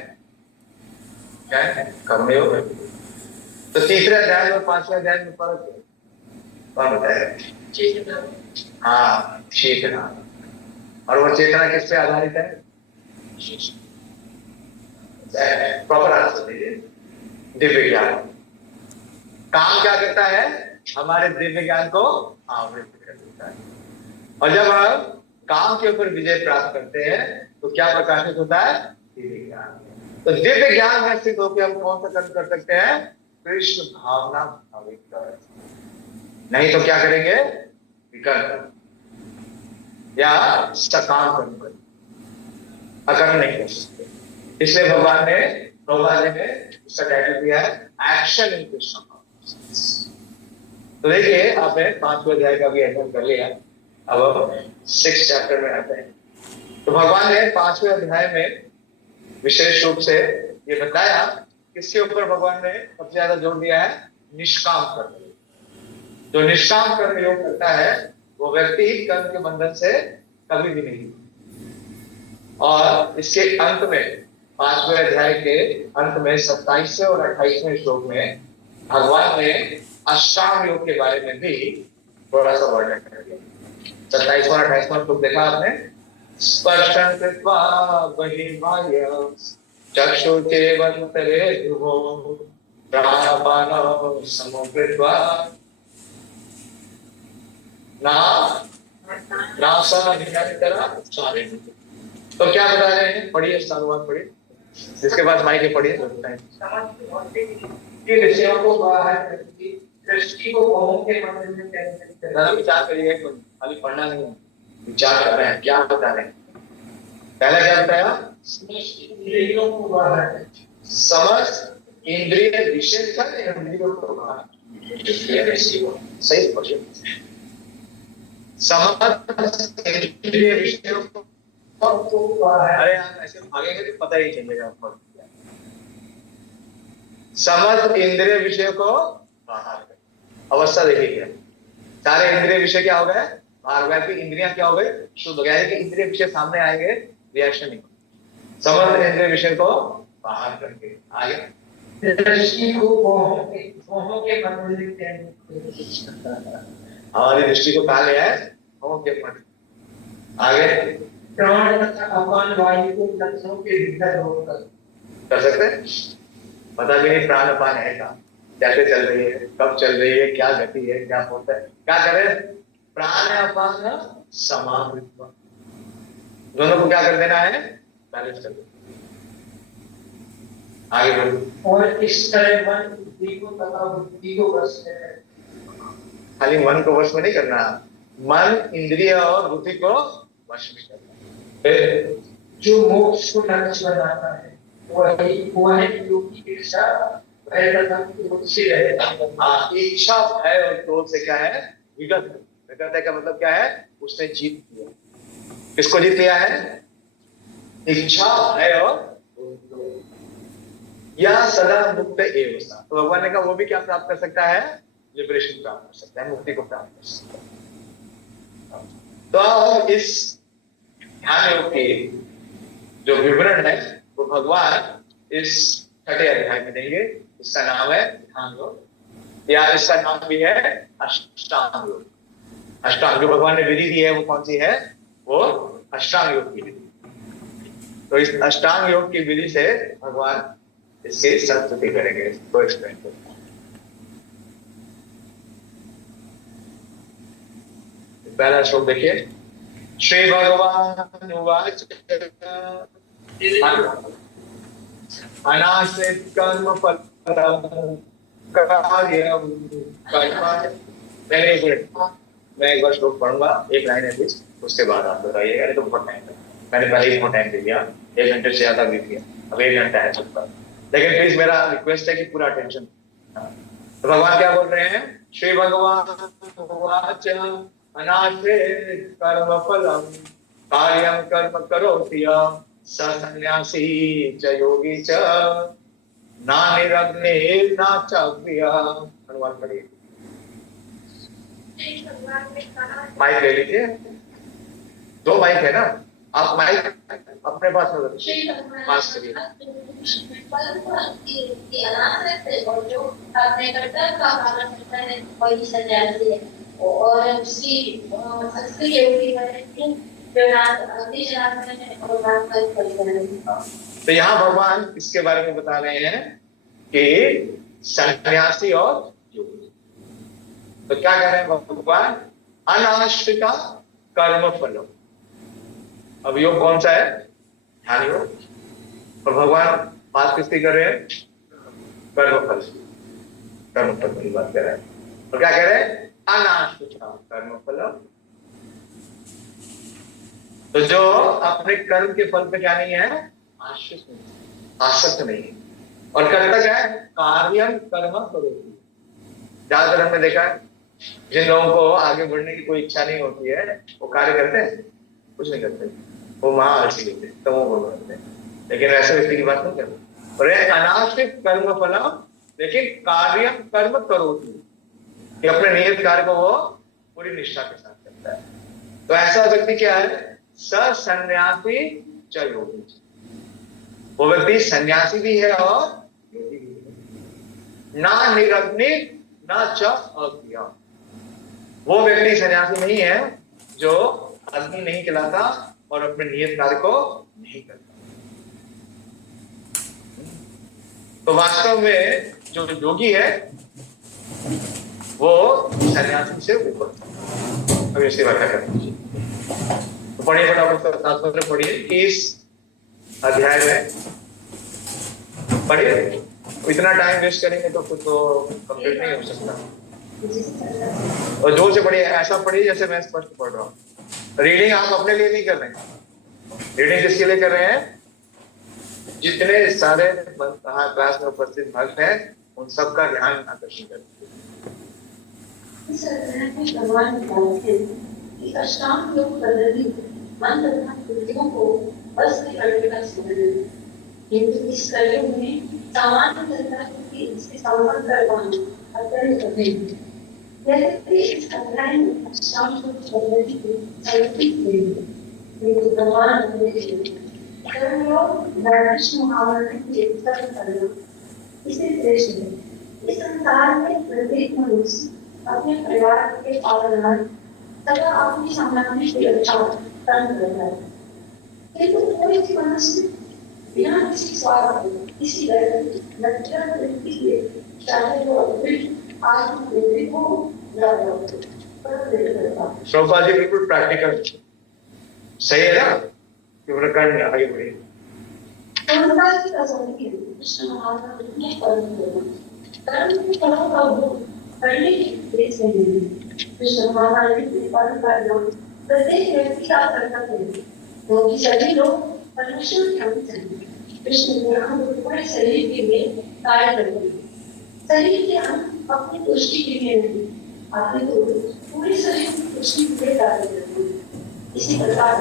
क्या है? कर्मयोग है। तो तीसरे अध्याय और 5वें अध्याय में फर्क है? कौन बताया? हाँ, चेतना। और वो चेतना किस पे आधारित है? प्रॉपर आंसर दीजिए। दिव्य ज्ञान। काम क्या करता है? हमारे दिव्य ज्ञान को आवृत कर देता है। और जब हम काम के ऊपर विजय प्राप्त करते हैं तो क्या प्रकाशित होता है? दिव्य ज्ञान। तो दिव्य ज्ञान में स्थित होकर हम कौन सा कर्म कर सकते हैं? कृष्ण भावना भावित कर। नहीं तो क्या करेंगे? विकल्प या सकाम कर्म कर, अकर्म नहीं कर सकते। इसलिए भगवान ने उसका टाइटल दिया है एक्शन इन कृष्ण। तो देखिए आपने 5वें अध्याय का भी अध्ययन कर लिया। अब हम 6 चैप्टर में आते हैं। तो भगवान ने 5वें अध्याय में विशेष रूप से ये बताया किसके ऊपर भगवान ने सबसे ज्यादा जोर दिया है? निष्काम कर्म। जो निष्काम कर्म योग करता है वो व्यक्ति कर्म के बंधन से कभी भी नहीं। और इसके अंत में 5वें अध्याय के अंत में 27वें और 28वें श्लोक में भगवान ने अष्टांग योग के बारे में भी थोड़ा सा वर्णन कर दिया। 27वां और 28वां श्लोक देखा आपने? स्पर्शन कृत्वा बहिर्बाह्य चक्षुर्चेवन्तरे ध्रुवो प्राणापानौ समो कृत्वा तो क्या बता रहे हैं? पढ़िए, अनुवाद पढ़िए। जिसके पास माइक है पढ़िए। विषयों को बाहर करके दृष्टि को भोगों के मंदिर में केंद्रित करना। विचार करिए, खाली पढ़ना नहीं है, विचार कर रहे हैं। क्या बता रहे हैं? पहला क्या बताया? इंद्रियों को बाहर, समस्त इंद्रिय विषय का इंद्रियों को बाहर। सही पढ़िए। समस्त इंद्रिय विषयों को बाहर। अरे आप ऐसे भागेंगे तो पता ही चलेगा आपको। समस्त इंद्रिय विषय को बाहर। अवस्था देखिए, सारे इंद्रिय विषय क्या हो गए? बाहर गए। फिर इंद्रियां क्या हो गई? शुद्ध हो गया। कि इंद्रिय विषय सामने आएंगे, रिएक्शन नहीं। समस्त इंद्रिय विषय को बाहर करके आगे दृष्टि को भोगों के मंदिर में केंद्रित करना। हमारी दृष्टि को कहा गया है? भोगों के मंदिर। आगे प्राण तथा अपान वायु को तत्वों के भीतर होकर कर सकते हैं। पता भी नहीं प्राण अपान है का, कैसे चल रही है, कब चल रही है, क्या गति है, क्या होता है। क्या करें? प्राण अपान समान दोनों को क्या कर देना है? बैलेंस कर देना। आगे बढ़ो। और इस तरह मन बुद्धि को तथा बुद्धि को वश में, खाली मन को वश में नहीं करना, मन इंद्रिय और बुद्धि को वश में करना। जो मोक्ष को लक्ष्य बनाता है वही योगी की इच्छा भय तथा क्रोध से रहता है। इच्छा भय और क्रोध से क्या है? विगत। विगत का मतलब क्या है? उसने जीत लिया। किसको जीत लिया है? इच्छा भय और या सदा मुक्त एव सा। तो भगवान ने कहा वो भी क्या प्राप्त कर सकता है? लिबरेशन प्राप्त कर सकता है, मुक्ति को प्राप्त कर सकता है। तो अब इस ध्यान योग की जो विवरण है वो भगवान इस 6ठे अध्याय में देंगे। इसका नाम है ध्यान योग, या इसका नाम भी है अष्टांग योग। अष्टांग जो भगवान ने विधि दी है वो कौन सी है? वो अष्टांग योग की विधि। तो इस अष्टांग योग की विधि से भगवान इसकी संस्तुति करेंगे, इसको एक्सप्लेन करेंगे। पहला श्लोक देखिए। श्री भगवान उवाच अनाश्रित कर्म फलम कार्यम कर्म। मैं एक बार श्लोक पढ़ूंगा, एक लाइन है प्लीज, उसके बाद आप बताइएगा। नहीं तो बहुत टाइम है, मैंने पहले ही बहुत टाइम दे दिया, 1 घंटे से ज्यादा भी दिया, अब 1 घंटा है सबका। लेकिन प्लीज मेरा रिक्वेस्ट है कि पूरा अटेंशन। तो भगवान क्या बोल रहे हैं? श्री भगवान उवाच अनाश्रित कर्म फलम कार्यम कर्म करोति स सन्यासी च योगी च ना निरग्निर् ना च क्रिया। अनुवाद करिए। माइक ले लीजिए, 2 माइक है ना, आप माइक अपने पास में पास करिए। और उसकी तो यहाँ भगवान इसके बारे में बता रहे हैं कि सन्यासी और योगी। तो क्या कह रहे हैं भगवान? अनाश्रित कर्म फल। अब योग कौन सा है? ध्यान योग। और भगवान बात किसकी कर रहे हैं? कर्म फल। कर्म फल की बात कर रहे हैं। और क्या कह रहे हैं? अनाश्रित कर्म फल। तो जो अपने कर्म के फल पे क्या नहीं है? आश्रित नहीं, आसक्त नहीं है। और करता क्या है? कार्यम कर्म करोति। ज्यादातर हमने देखा है जिन लोगों को आगे बढ़ने की कोई इच्छा नहीं होती है वो कार्य करते हैं? कुछ नहीं करते, वो महाआलसी लेते हैं, तो वो करते हैं। लेकिन ऐसे व्यक्ति की बात नहीं करते। और अनाश्रित कर्म फल लेकिन कार्यम कर्म करोति, कि अपने नियत कार्य को वो पूरी निष्ठा के साथ करता है। तो ऐसा व्यक्ति क्या है? स सन्यासी च योगी। वो व्यक्ति सन्यासी भी है और योगी भी है। ना निरग्नि ना च अक्रिया। वो व्यक्ति सन्यासी नहीं है जो अग्नि नहीं जलाता और अपने नियत कार्य को नहीं करता। तो वास्तव में जो योगी है वो सन्यासी से ऊपर। अब इसकी व्याख्या करेंगे। तो पढ़िए फटाफट, पढ़िए इस अध्याय में पढ़िए। इतना टाइम वेस्ट करेंगे तो फिर तो कंप्लीट नहीं हो सकता। और जोर से पढ़िए, ऐसा पढ़िए जैसे मैं स्पष्ट पढ़ रहा हूँ। रीडिंग आप अपने लिए नहीं कर रहे हैं, रीडिंग किसके लिए कर रहे हैं? जितने सारे क्लास में उपस्थित भक्त हैं उन सबका ध्यान आकर्षित करते हैं। अष्टांग योग पद्धति मन तथा इंद्रियों को बस में करने का समझ, किंतु इस कलयुग में सामान्य जनता की इससे संपर्क कर पाना अत्यंत कठिन है। यदि इस अध्याय में अष्टांग योग पद्धति को संक्षिप्त करेंगे, किंतु भगवान कर्मयोग वैष्णव महावर्ण के उत्तर करना इसे श्रेष्ठ है। इस संसार में प्रत्येक मनुष्य अपने परिवार के पालनहार तथा अपनी सामान्य सुरक्षा तंत्र करता है, किंतु कोई भी मनुष्य बिना किसी स्वार्थ, किसी लज्जा वृत्ति के, चाहे वो आत्मवृत्ति हो या प्रभुपाद जी बिल्कुल प्रैक्टिकल सही है ना? कि प्रकरण में आगे बढ़िए। करने की देश है कृष्ण महाराज के पालन करना प्रत्येक व्यक्ति का कर्तव्य है, क्योंकि सभी लोग परमेश्वर के अंश हैं। कृष्ण पूरे शरीर के लिए कार्य करते हैं। शरीर के अंग अपनी तुष्टि के लिए नहीं, अपितु पूरे शरीर की तुष्टि के लिए कार्य करते हैं। इसी प्रकार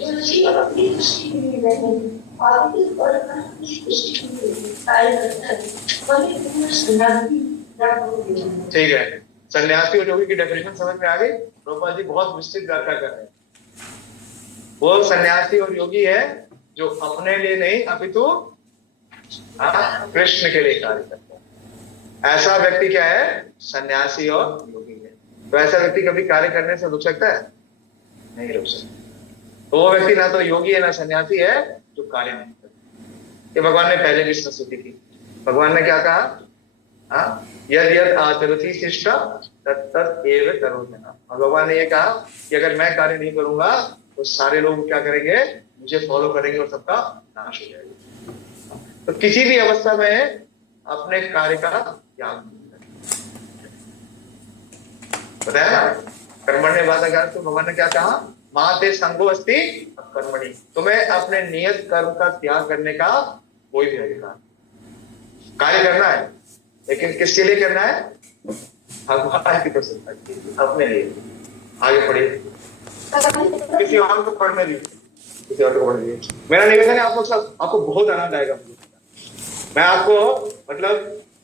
जो जीव अपनी तुष्टि के लिए नहीं, अपितु परमात्मा की तुष्टि के लिए कार्य करता है, वही पूर्ण सन्यासी। ठीक है, सन्यासी और योगी की डेफिनेशन समझ में आ गई। प्रभुपाद जी बहुत विस्तृत व्याख्या कर रहे हैं। वो सन्यासी और योगी है जो अपने लिए नहीं अपितु कृष्ण के लिए कार्य करता है। ऐसा व्यक्ति क्या है? सन्यासी और योगी है। तो ऐसा व्यक्ति कभी कार्य करने से रुक सकता है? नहीं रुक सकता। तो वो व्यक्ति ना तो योगी है ना सन्यासी है जो कार्य नहीं करता। ये भगवान ने पहले भी स्तुति की। भगवान ने क्या कहा? यद यद आचरति शिष्ट तत्तत् एव करोति। और भगवान ने ये कहा कि अगर मैं कार्य नहीं करूंगा तो सारे लोग क्या करेंगे? मुझे फॉलो करेंगे और सबका नाश हो जाएगा। तो किसी भी अवस्था में अपने कार्य का त्याग नहीं करना। बताया ना? कर्मण्य वादकार। तो भगवान ने क्या कहा? माते संगो अस्ति कर्मणि। तुम्हें अपने नियत कर्म का त्याग करने का कोई भी अधिकार। कार्य करना है लेकिन किसके लिए करना है? भगवान की प्रसन्नता के लिए, अपने लिए। आगे पढ़िए, किसी और को पढ़ने दीजिए, किसी और को पढ़ने दीजिए। मेरा निवेदन है आपको सब, आपको बहुत आनंद आएगा। मैं आपको मतलब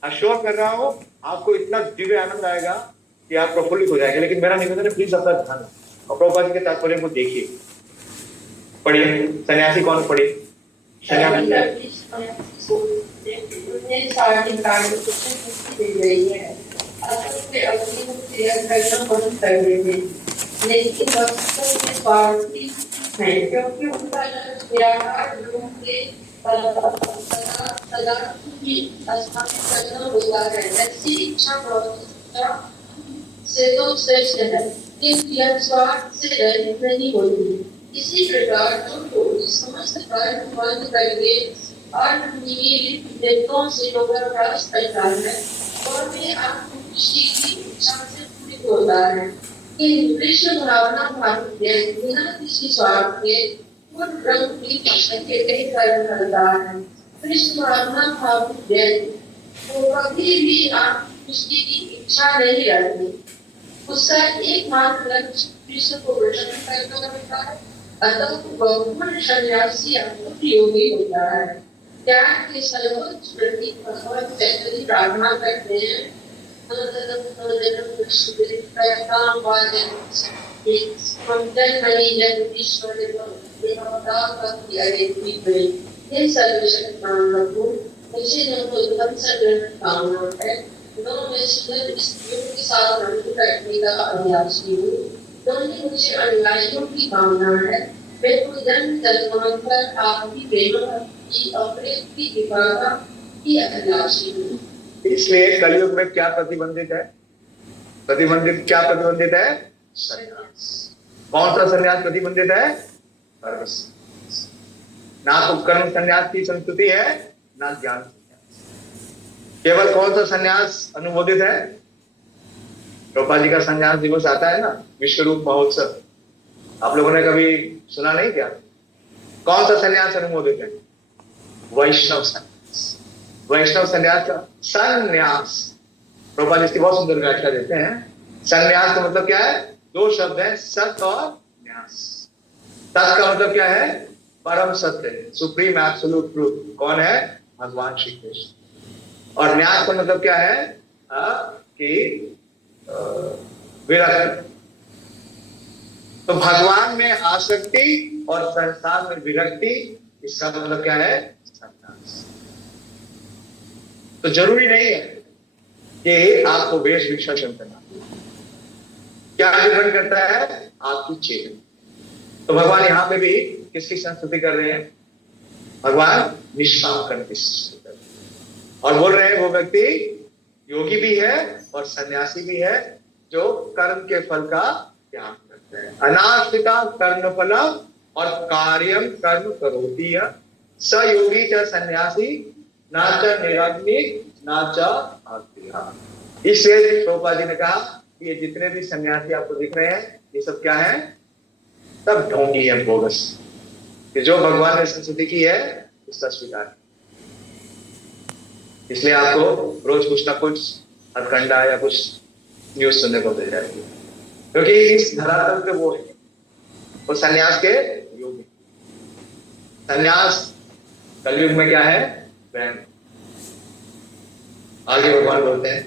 अश्योर कर रहा हूँ, आपको इतना दिव्य आनंद आएगा कि आप प्रफुल्लित हो जाएंगे। लेकिन मेरा निवेदन है, प्लीज अपना ध्यान और प्रभुपाद जी के तात्पर्य को देखिए। पढ़िए, सन्यासी कौन? पढ़िए सन्यासी। लेकिन स्वार्थी है, क्योंकि उनका निराकार लोगों के सदा की स्थापना होता है। ऐसी इच्छा से तो श्रेष्ठ है, किंतु यह स्वार्थ से रहित नहीं होती। इसी प्रकार जो समस्त कर्म बंद करके अर्धनिर्मित देवताओं से योगाभ्यास करता है और वे आत्मपुष्टि की इच्छा से पूरित होता है। इन कृष्ण भावना भावित बिना किसी स्वार्थ के पूर्ण ब्रह्म की अकेले कर्म करता है। कृष्ण भावना भावित तो कभी भी आत्मपुष्टि की इच्छा नहीं रहती। उसका एकमात्र लक्ष्य कृष्ण को प्रसन्न करना होता है। अतः बहुमूल्य सन्यासी योगी होता है। त्याग के सर्वोच्च प्रतीक भगवान चैतन्य प्रार्थना करते हैं। मुझे अनुयायियों की कामना है। वे कोई जन्म जन्मांतर आपकी प्रेरणा की अप्रेत की दिखावा की अभिलाषी हूँ। इसलिए कलयुग में क्या प्रतिबंधित है? क्या प्रतिबंधित है? संन्यास। कौन सा संन्यास प्रतिबंधित है? कर्म संन्यास। ना तो कर्म संन्यास की संस्तुति है, ना ज्ञान संन्यास। केवल कौन सा संन्यास अनुमोदित है? प्रभुपाद जी का संन्यास दिवस आता है ना, विश्व रूप महोत्सव, आप लोगों ने कभी सुना नहीं क्या? कौन सा संन्यास अनुमोदित है? वैष्णव संन्यास। वैष्णव संन्यास का संन्यास, प्रभुपाद जी इसकी बहुत सुंदर व्याख्या देते हैं। संन्यास का मतलब क्या है? दो शब्द है, सत और न्यास। सत का मतलब क्या है? परम सत्य, सुप्रीम एब्सोल्यूट ट्रूथ। कौन है? भगवान श्री कृष्ण। और न्यास का मतलब क्या है? कि विरक्त। तो भगवान में आसक्ति और संसार में विरक्ति, इसका मतलब क्या है? संन्यास। तो जरूरी नहीं है कि आपको वेशभूषा करना, क्या डिपेंड करता है? आपकी चेतन। तो भगवान यहां पे भी किसकी संस्तुति कर रहे हैं? भगवान निष्काम कर्म की संस्तुति कर रहे हैं और बोल रहे हैं वो व्यक्ति योगी भी है और सन्यासी भी है जो कर्म के फल का त्याग करते हैं। अनाश्रिता कर्म फलम और कार्यम कर्म करोति है। स योगी च सन्यासी ना च निरग्नि ना च आत्तिहा। इसलिए प्रभुपाद जी ने कहा कि ये जितने भी सन्यासी आपको दिख रहे हैं, ये सब क्या है? सब ढोंगी है, बोगस। कि जो भगवान ने संस्तुति की है उसका स्वीकार। इसलिए आपको रोज कुछ ना कुछ हथकंडा या कुछ न्यूज सुनने को मिल जाएगी, क्योंकि इस धरातल पे वो है, वो संन्यास के योगी। संन्यास कलयुग में क्या है? वैन। आगे भगवान बोलते हैं,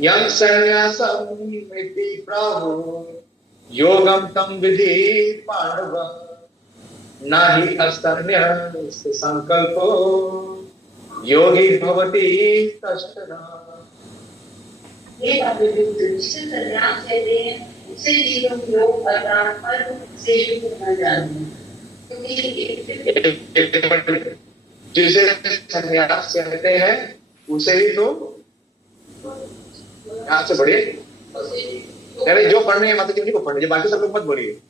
यम संन्यासम इति प्रभु योगम तम विधि पांडव नहि असन्न्यास संकल्पो योगी भवति तष्टना। ये संन्यास कहते हैं, उसे जीवन योग अर्थात से शुरू करना जानते हैं। जिसे संन्यास कहते हैं उसे ही तो यहाँ से बढ़िए, यानी जो पढ़ने हैं माता जी को पढ़ने, बाकी सब लोग मत बोलिए।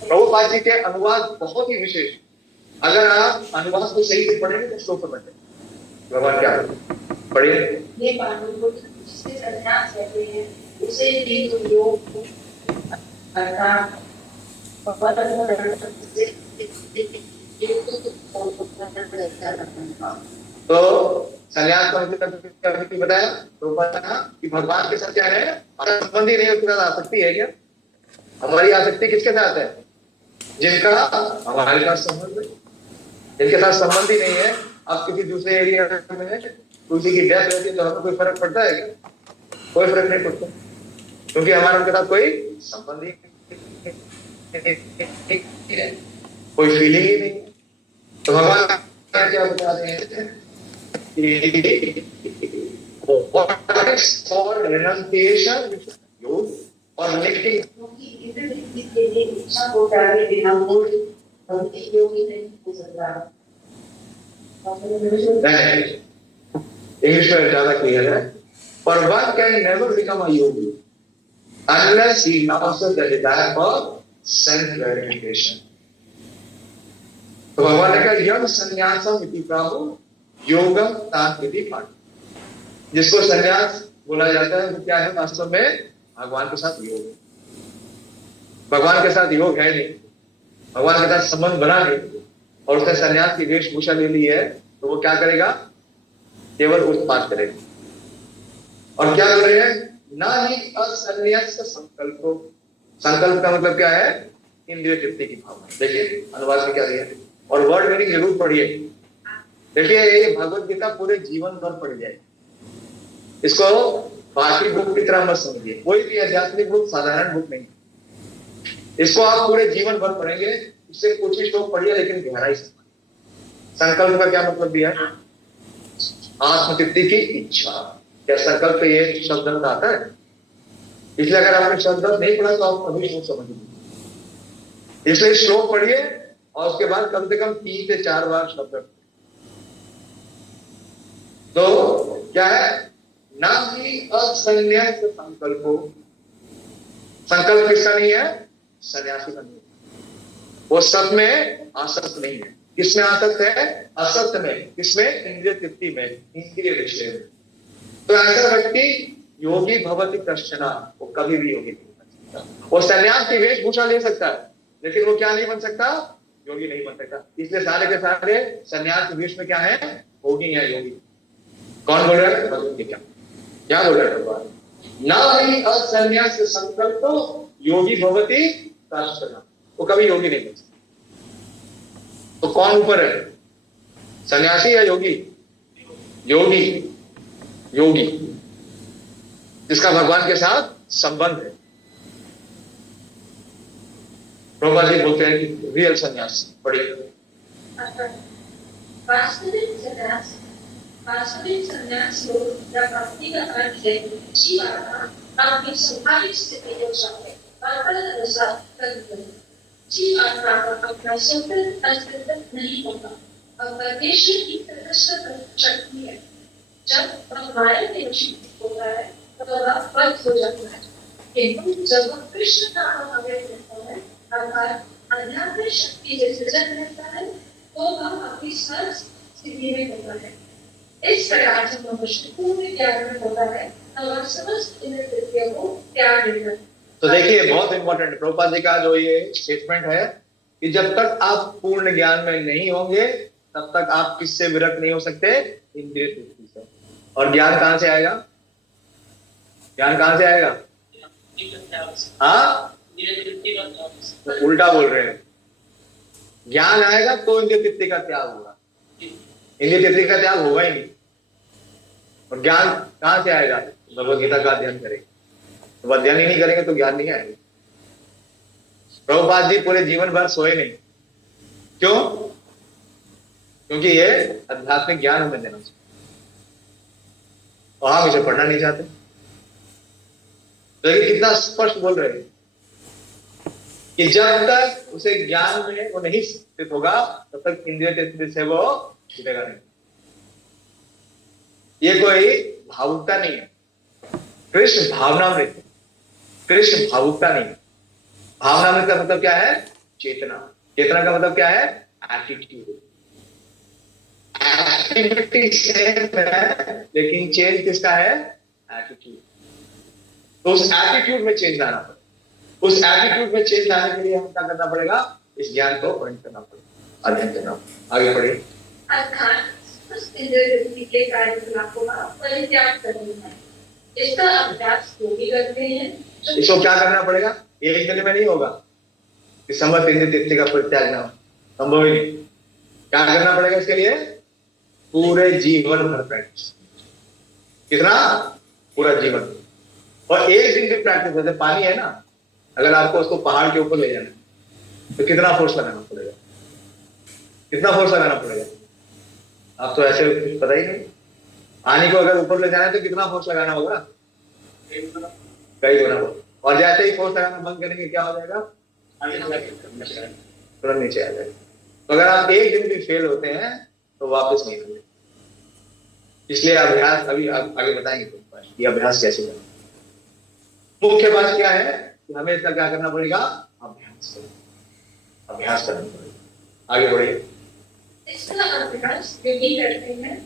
प्रभुपाद जी के अनुवाद बहुत ही विशेष, अगर आप अनुवाद को सही से पढ़ेंगे तो श्लोक समझ लेंगे भगवान क्या पढ़िए। ये पांडु जिसे संन्यास कहते हैं उसे भी योग अर्थात तो संन्यास का मतलब अभी बताया तो पता कि भगवान के साथ क्या है, हमारा संबंध ही नहीं, उसके साथ आसक्ति है क्या? हमारी आसक्ति किसके साथ है? जिनका हमारे साथ संबंध है। जिनके साथ संबंध ही नहीं है, अब किसी दूसरे एरिया में किसी की डेथ होती है तो हमें कोई फर्क पड़ता है क्या? कोई फर्क नहीं पड़ता, क्योंकि हमारा उनके साथ कोई संबंध ही नहीं है, कोई फीलिंग ही नहीं। तो भगवान क्या बता रहे हैं कि फॉर renunciation योग और नेगेटिव क्योंकि इसके लिए इच्छा को त्यागे बिना मूल भक्ति योगी नहीं हो सकता। इंग्लिश में ज्यादा क्लियर है। For one can never become a yogi unless he masters the desire for self gratification. तो भगवान ने कहा यम संन्यासम इति प्राहु योगम तांत्रिति पाठ। जिसको संन्यास बोला जाता है वो क्या है? वास्तव में भगवान के साथ योग है। भगवान के साथ योग है नहीं, भगवान के साथ संबंध बना नहीं और उसने संन्यास की वेशभूषा ले ली है, तो वो क्या करेगा? केवल उत्पाद करेगा। और क्या कर रहे हैं? ना ही असन्यास संकल्प। संकल्प का मतलब क्या है? इंद्रिय तृप्ति की भावना। देखिए अनुवाद में क्या दिया है और वर्ड मीनिंग जरूर पढ़िए। देखिए ये भगवत गीता पूरे जीवन भर पढ़ जाए, इसको बाकी बुक की तरह मत समझिए। कोई भी आध्यात्मिक बुक साधारण बुक नहीं, इसको आप पूरे जीवन भर पढ़ेंगे। इससे कुछ ही श्लोक पढ़िए लेकिन गहराई से। संकल्प का क्या मतलब दिया है? आत्मतृप्ति की इच्छा। क्या संकल्प ये शब्द आता है? इसलिए अगर आपने शब्द नहीं पढ़ा तो आप कभी नहीं समझेंगे। इसलिए श्लोक पढ़िए और उसके बाद कम से कम 3 से 4 बार शब्द। तो क्या है? ना ही असन्यास संकल्पो। संकल्प किसका नहीं है? सन्यासी का नहीं है। वो सब में आसक्त नहीं है। किसमें आसक्त है? असत्य में। किसमें? इंद्रिय तृप्ति में, इंद्रिय विषय में। तो ऐसा व्यक्ति योगी भवति कश्चन, वो कभी भी योगी नहीं बन सकता। वो सन्यास की वेशभूषा ले सकता है लेकिन वो क्या नहीं बन सकता? योगी नहीं बन सकता। इसलिए सारे के सारे सन्यास के वेश में क्या है? योगी है। योगी कौन बोल रहा है? भगवत गीता क्या बोल रहा है भगवान? ना ही असन्यास संकल्प योगी भवति कश्चन, वो कभी योगी नहीं बन सकता। तो कौन ऊपर है? सन्यासी या योगी? योगी। योगी जिसका भगवान के साथ संबंध है। प्रभुपाद जी बोलते हैं कि रियल सन्यास। पढ़िए। वास्तविक सन्यास योग या भक्ति का अर्थ है जीवात्मा अपनी स्वाभाविक स्थिति को चाहे अनुसार कर्म। जीवात्मा का अपना स्वतंत्र अस्तित्व नहीं होता और परमेश्वर की तटस्थ शक्ति है। जब वह माया में वशीभूत होता है तो वह बद्ध हो जाता है, किंतु जब वह कृष्ण का अवयव रहता है अर्थात आध्यात्मिक शक्ति से सजग रहता है तो वह अपनी सहज स्थिति में होता है। इस प्रकार से मनुष्य पूर्ण ज्ञान में होता है और समस्त इंद्रिय तृप्तियों को त्याग देता है। तो देखिए बहुत इंपॉर्टेंट प्रभुपाद जी का जो ये स्टेटमेंट है कि जब तक आप पूर्ण ज्ञान में नहीं होंगे तब तक आप किससे विरक्त नहीं हो सकते? इंद्रिय तृप्ति से। और ज्ञान कहां से आएगा? ज्ञान कहां से आएगा? हाँ, तो उल्टा बोल रहे हैं। ज्ञान आएगा तो इंद्रिय तृप्ति का त्याग होगा, इंद्रिय तृप्ति का त्याग होगा ही नहीं। और ज्ञान कहां से आएगा? भगवत गीता का अध्ययन करेंगे। तो अध्ययन ही नहीं करेंगे तो ज्ञान नहीं आएगा। प्रभुपाद जी पूरे जीवन भर सोए नहीं। क्यों? क्योंकि ये आध्यात्मिक ज्ञान हमें देना चाहिए और हम इसे पढ़ना नहीं चाहते। तो ये कितना स्पष्ट बोल रहे हैं कि जब तक उसे ज्ञान में वो नहीं स्थित होगा तब तक इंद्रिय तृप्ति से वो छूटेगा नहीं। ये कोई भावुकता नहीं है। कृष्ण भावनामृत, कृष्ण भावुकता नहीं है। भावनामृत का मतलब क्या है? चेतना। चेतना का मतलब क्या है? एटीट्यूड। एक्टिविटी सेम है लेकिन चेंज किसका है? एटीट्यूड। तो उस एटीट्यूड में चेंज लाना पड़ेगा। उस एटीट्यूड में चेंज लाने के लिए हम क्या करना पड़ेगा? इस ज्ञान को ग्रहण करना पड़ेगा, अध्ययन करना। आगे बढ़िए। अर्थात उस इंद्रिय वृत्ति के कार्यकलापों का परित्याग करना है। इसका अभ्यास वो भी करते हैं। इसको क्या करना पड़ेगा? एक दिन में नहीं होगा कि समस्त इंद्रिय वृत्ति का परित्याग ना हो, संभव ही नहीं। क्या करना पड़ेगा इसके लिए? पूरे जीवन भर प्रैक्टिस। कितना? पूरा जीवन। और एक दिन भी प्रैक्टिस, जैसे पानी है ना, अगर आपको उसको पहाड़ के ऊपर ले जाना है तो कितना फोर्स लगाना पड़ेगा? कितना फोर्स लगाना पड़ेगा? आप तो ऐसे कुछ पता ही नहीं। पानी को अगर ऊपर ले जाना है तो कितना फोर्स लगाना होगा? कई गुना होगा। और जैसे ही फोर्स लगाना बंद करेंगे क्या हो जाएगा? तुरंत नीचे आ जाएगा। तो अगर आप एक दिन भी फेल होते हैं तो वापस नहीं आएंगे। इसलिए अभ्यास, अभी आप आगे बताएंगे कि अभ्यास कैसे करना। मुख्य बात क्या है कि हमें इसका क्या करना पड़ेगा? अभ्यास करना, अभ्यास करना पड़ेगा। आगे बढ़िए। इसका अभ्यास यही करते हैं,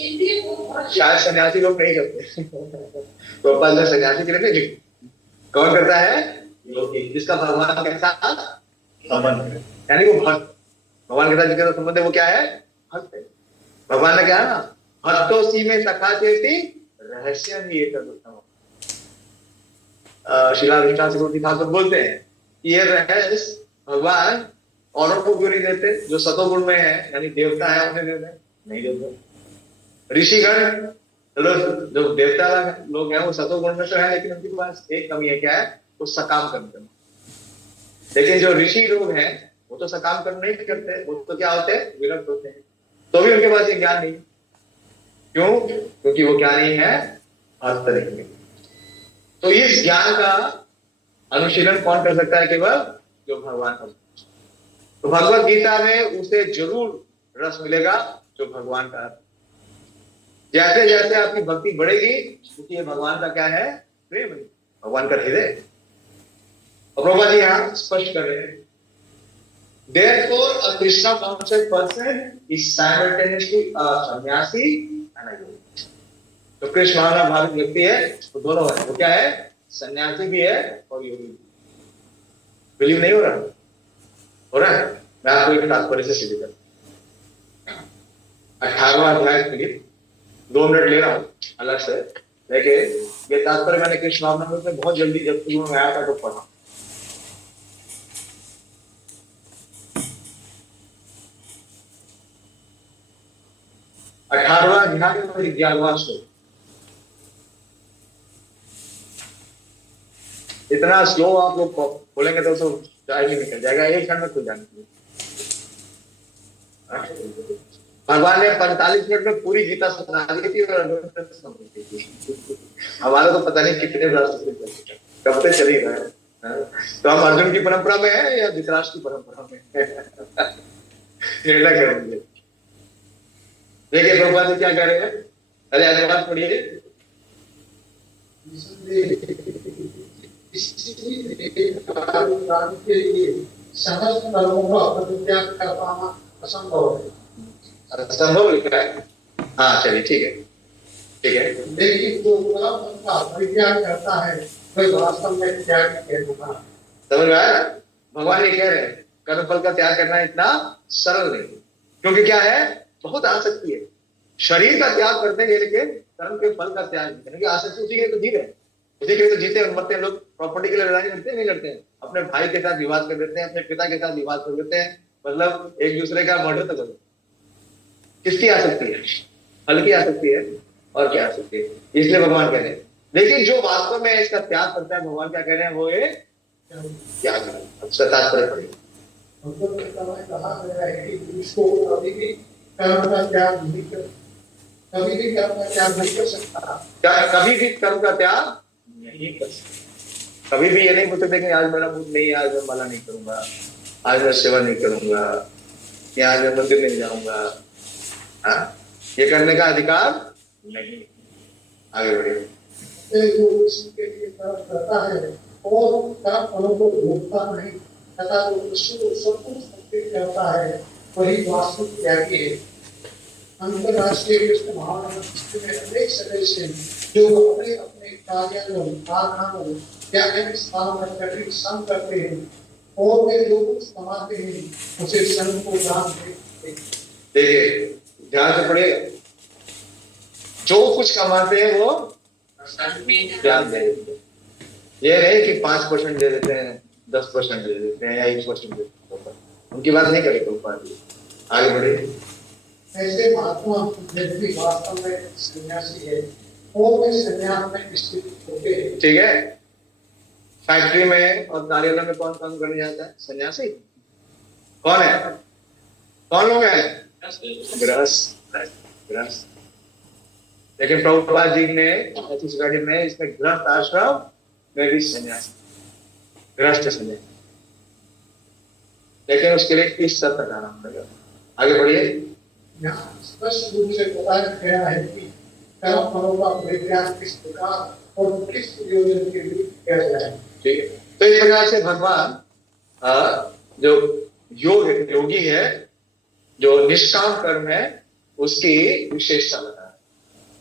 इंद्रिय को बहुत शायद सन्यासी लोग नहीं करते। तो अपन सन्यासी के लिए नहीं, कौन करता है? योगी, जिसका भगवान के साथ संबंध है, यानी वो भक्त। भगवान के साथ जिसका संबंध है वो क्या है? भक्त है। भगवान ने क्या है ना, भक्तों में सखा चेती रहस्य ही एक उत्तम। शिला विष्णु सिकुटी ठाकुर बोलते हैं कि ये रहस्य भगवान औरों को क्यों नहीं देते? जो सतोगुण में है, यानी देवता है, उन्हें देते नहीं देते। ऋषिगण जो देवता लोग हैं वो सतोगुण में तो है, लेकिन उनके पास एक कमी है। क्या है? वो सकाम कर्म करना। लेकिन जो ऋषि लोग हैं वो तो सकाम कर्म नहीं करते, वो तो क्या होते हैं? विरक्त होते हैं। तो भी उनके पास ये ज्ञान नहीं। क्यों? क्योंकि वो क्या नहीं है? भक्त नहीं है। तो इस ज्ञान का अनुशीलन कौन कर सकता है? केवल जो भगवान का। तो भगवत गीता में उसे जरूर रस मिलेगा जो भगवान का। जैसे जैसे आपकी भक्ति बढ़ेगी, क्योंकि ये भगवान का क्या है? प्रेम है, भगवान का हृदय। और प्रभुपाद जी यहाँ स्पष्ट कर रहे हैं, therefore a Krishna conscious person is simultaneously a सन्यासी and a yogi। तो कृष्ण भावना भावित व्यक्ति है, तो दोनों है। वो क्या है? सन्यासी भी है और योगी भी। बिलीव नहीं हो रहा? हो रहा है? मैं आपको एक तात्पर्य से सीधे कर 18वां अध्याय के लिए 2 मिनट ले रहा हूं अलग से। देखिए, ये तात्पर्य मैंने कृष्ण भावना में बहुत जल्दी जब शुरू में आया था तो पढ़ा। अठारहवां अध्याय और 11वां श्लोक। इतना स्लो आप लोग बोलेंगे तो टाइम ही निकल जाएगा, एक क्षण में खुल जाएंगे। भगवान ने 45 मिनट में पूरी गीता सुना दी थी और हमारा तो पता नहीं कितने कब से चली रहा है। तो हम अर्जुन की परंपरा में है या धृतराष्ट्र की परंपरा में? निर्णय करेंगे। देखिए प्रभुपाद जी क्या कह रहे हैं। अरे अनुवाद पढ़िए। समस्त कर्मों का परित्याग कर पाना असंभव है। असंभव लिखा है? हाँ चलिए ठीक है, ठीक है। लेकिन जो कर्म का परित्याग करता है वह वास्तव में त्याग कहलाता है। समझ में आया? भगवान ये कह रहे हैं कर्म फल का त्याग करना इतना सरल नहीं, क्योंकि क्या है? बहुत आसक्ति है। शरीर का त्याग करते हैं लेकिन कर्म के फल का त्याग नहीं करेंगे। आसक्ति उसी के लिए तो जीते हैं, उसी के लिए तो जीते हैं मरते हैं। लोग प्रॉपर्टी के लिए लड़ाई करते हैं, नहीं लड़ते हैं। अपने भाई के साथ विवाद कर देते हैं, अपने पिता के साथ विवाद कर देते हैं, मतलब एक दूसरे का मर्डर तो करते हैं। किसकी आसक्ति है? फल की आसक्ति है। और क्या आसक्ति है? इसलिए भगवान कह रहे हैं। लेकिन जो वास्तव में इसका त्याग करता है, भगवान क्या कह रहे हैं? वो ये त्याग है। अब तात्पर्य पढ़िए। कहा गया है कि इसको कभी भी कर्म का त्याग नहीं कर, कभी भी कर्म का त्याग नहीं कर सकता। कभी भी कर्म का त्याग नहीं कर सकता। कभी भी ये नहीं बोल सकते कि आज मेरा मूड नहीं है, आज मैं माला नहीं करूंगा, आज मैं सेवा नहीं करूंगा, या आज मैं मंदिर नहीं जाऊंगा। हाँ, ये करने का अधिकार नहीं। आगे बढ़िए। जो उसके लिए कर्म करता है और कर्म फलों को भोगता नहीं तथा जो उसको सब कुछ समर्पित करता है वही वास्तविक त्यागी है। अंतरराष्ट्रीय कृष्ण महाराज में अनेक सदस्य जो अपने अपने कार्यालयों, कारखानों या अन्य स्थानों में कठिन श्रम करते हैं और वे जो कुछ कमाते हैं उसे संघ को दान देते हैं। देखिए ध्यान से पढ़िएगा, जो कुछ कमाते हैं वो ध्यान दे देते हैं। ये नहीं कि 5% दे देते हैं, 10% दे देते हैं या 1% दे देते हैं, उनकी बात नहीं करेगा ऊपर। आगे बढ़े। ऐसे महात्मा व्यक्ति वास्तव में सन्यासी है, वो भी संन्यास में स्थित होते हैं। ठीक है, फैक्ट्री में और कार्यालय में कौन काम करने जाता है? सन्यासी। कौन है? कौन लोग हैं? गृहस्थ। गृहस्थ। लेकिन प्रभुपाद जी ने छत्तीसगढ़ में इसमें गृहस्थ आश्रम में भी सन्यासी, गृहस्थ सन्यासी, लेकिन उसके लिए किस शर्त लगाना पड़ेगा। आगे बढ़िए। यहाँ स्पष्ट रूप से बताया गया है कि कर्म फलों का परित्याग किस प्रकार और किस प्रयोजन के लिए किया जाए। ठीक है, तो इस प्रकार से भगवान जो योगी है, जो निष्काम कर्म है, उसकी विशेषता बता है,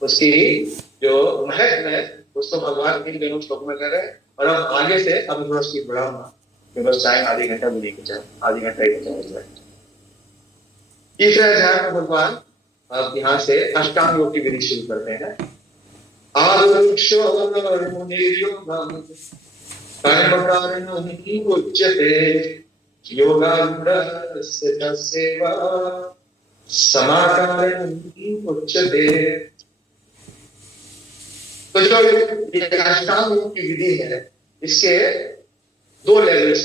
उसकी जो महत्व है उसको भगवान इन दोनों श्लोक में कर रहे हैं। और अब आगे से अब थोड़ा स्पीड बढ़ाऊंगा, बस टाइम आधी घंटा भी नहीं बचा, आधी घंटा ही बचा। तीसरे अध्याय में भगवान अब यहाँ से अष्टांग योग की विधि शुरू करते हैं। तो जो ये अष्टांग योग की विधि है, इसके दो लेवल्स।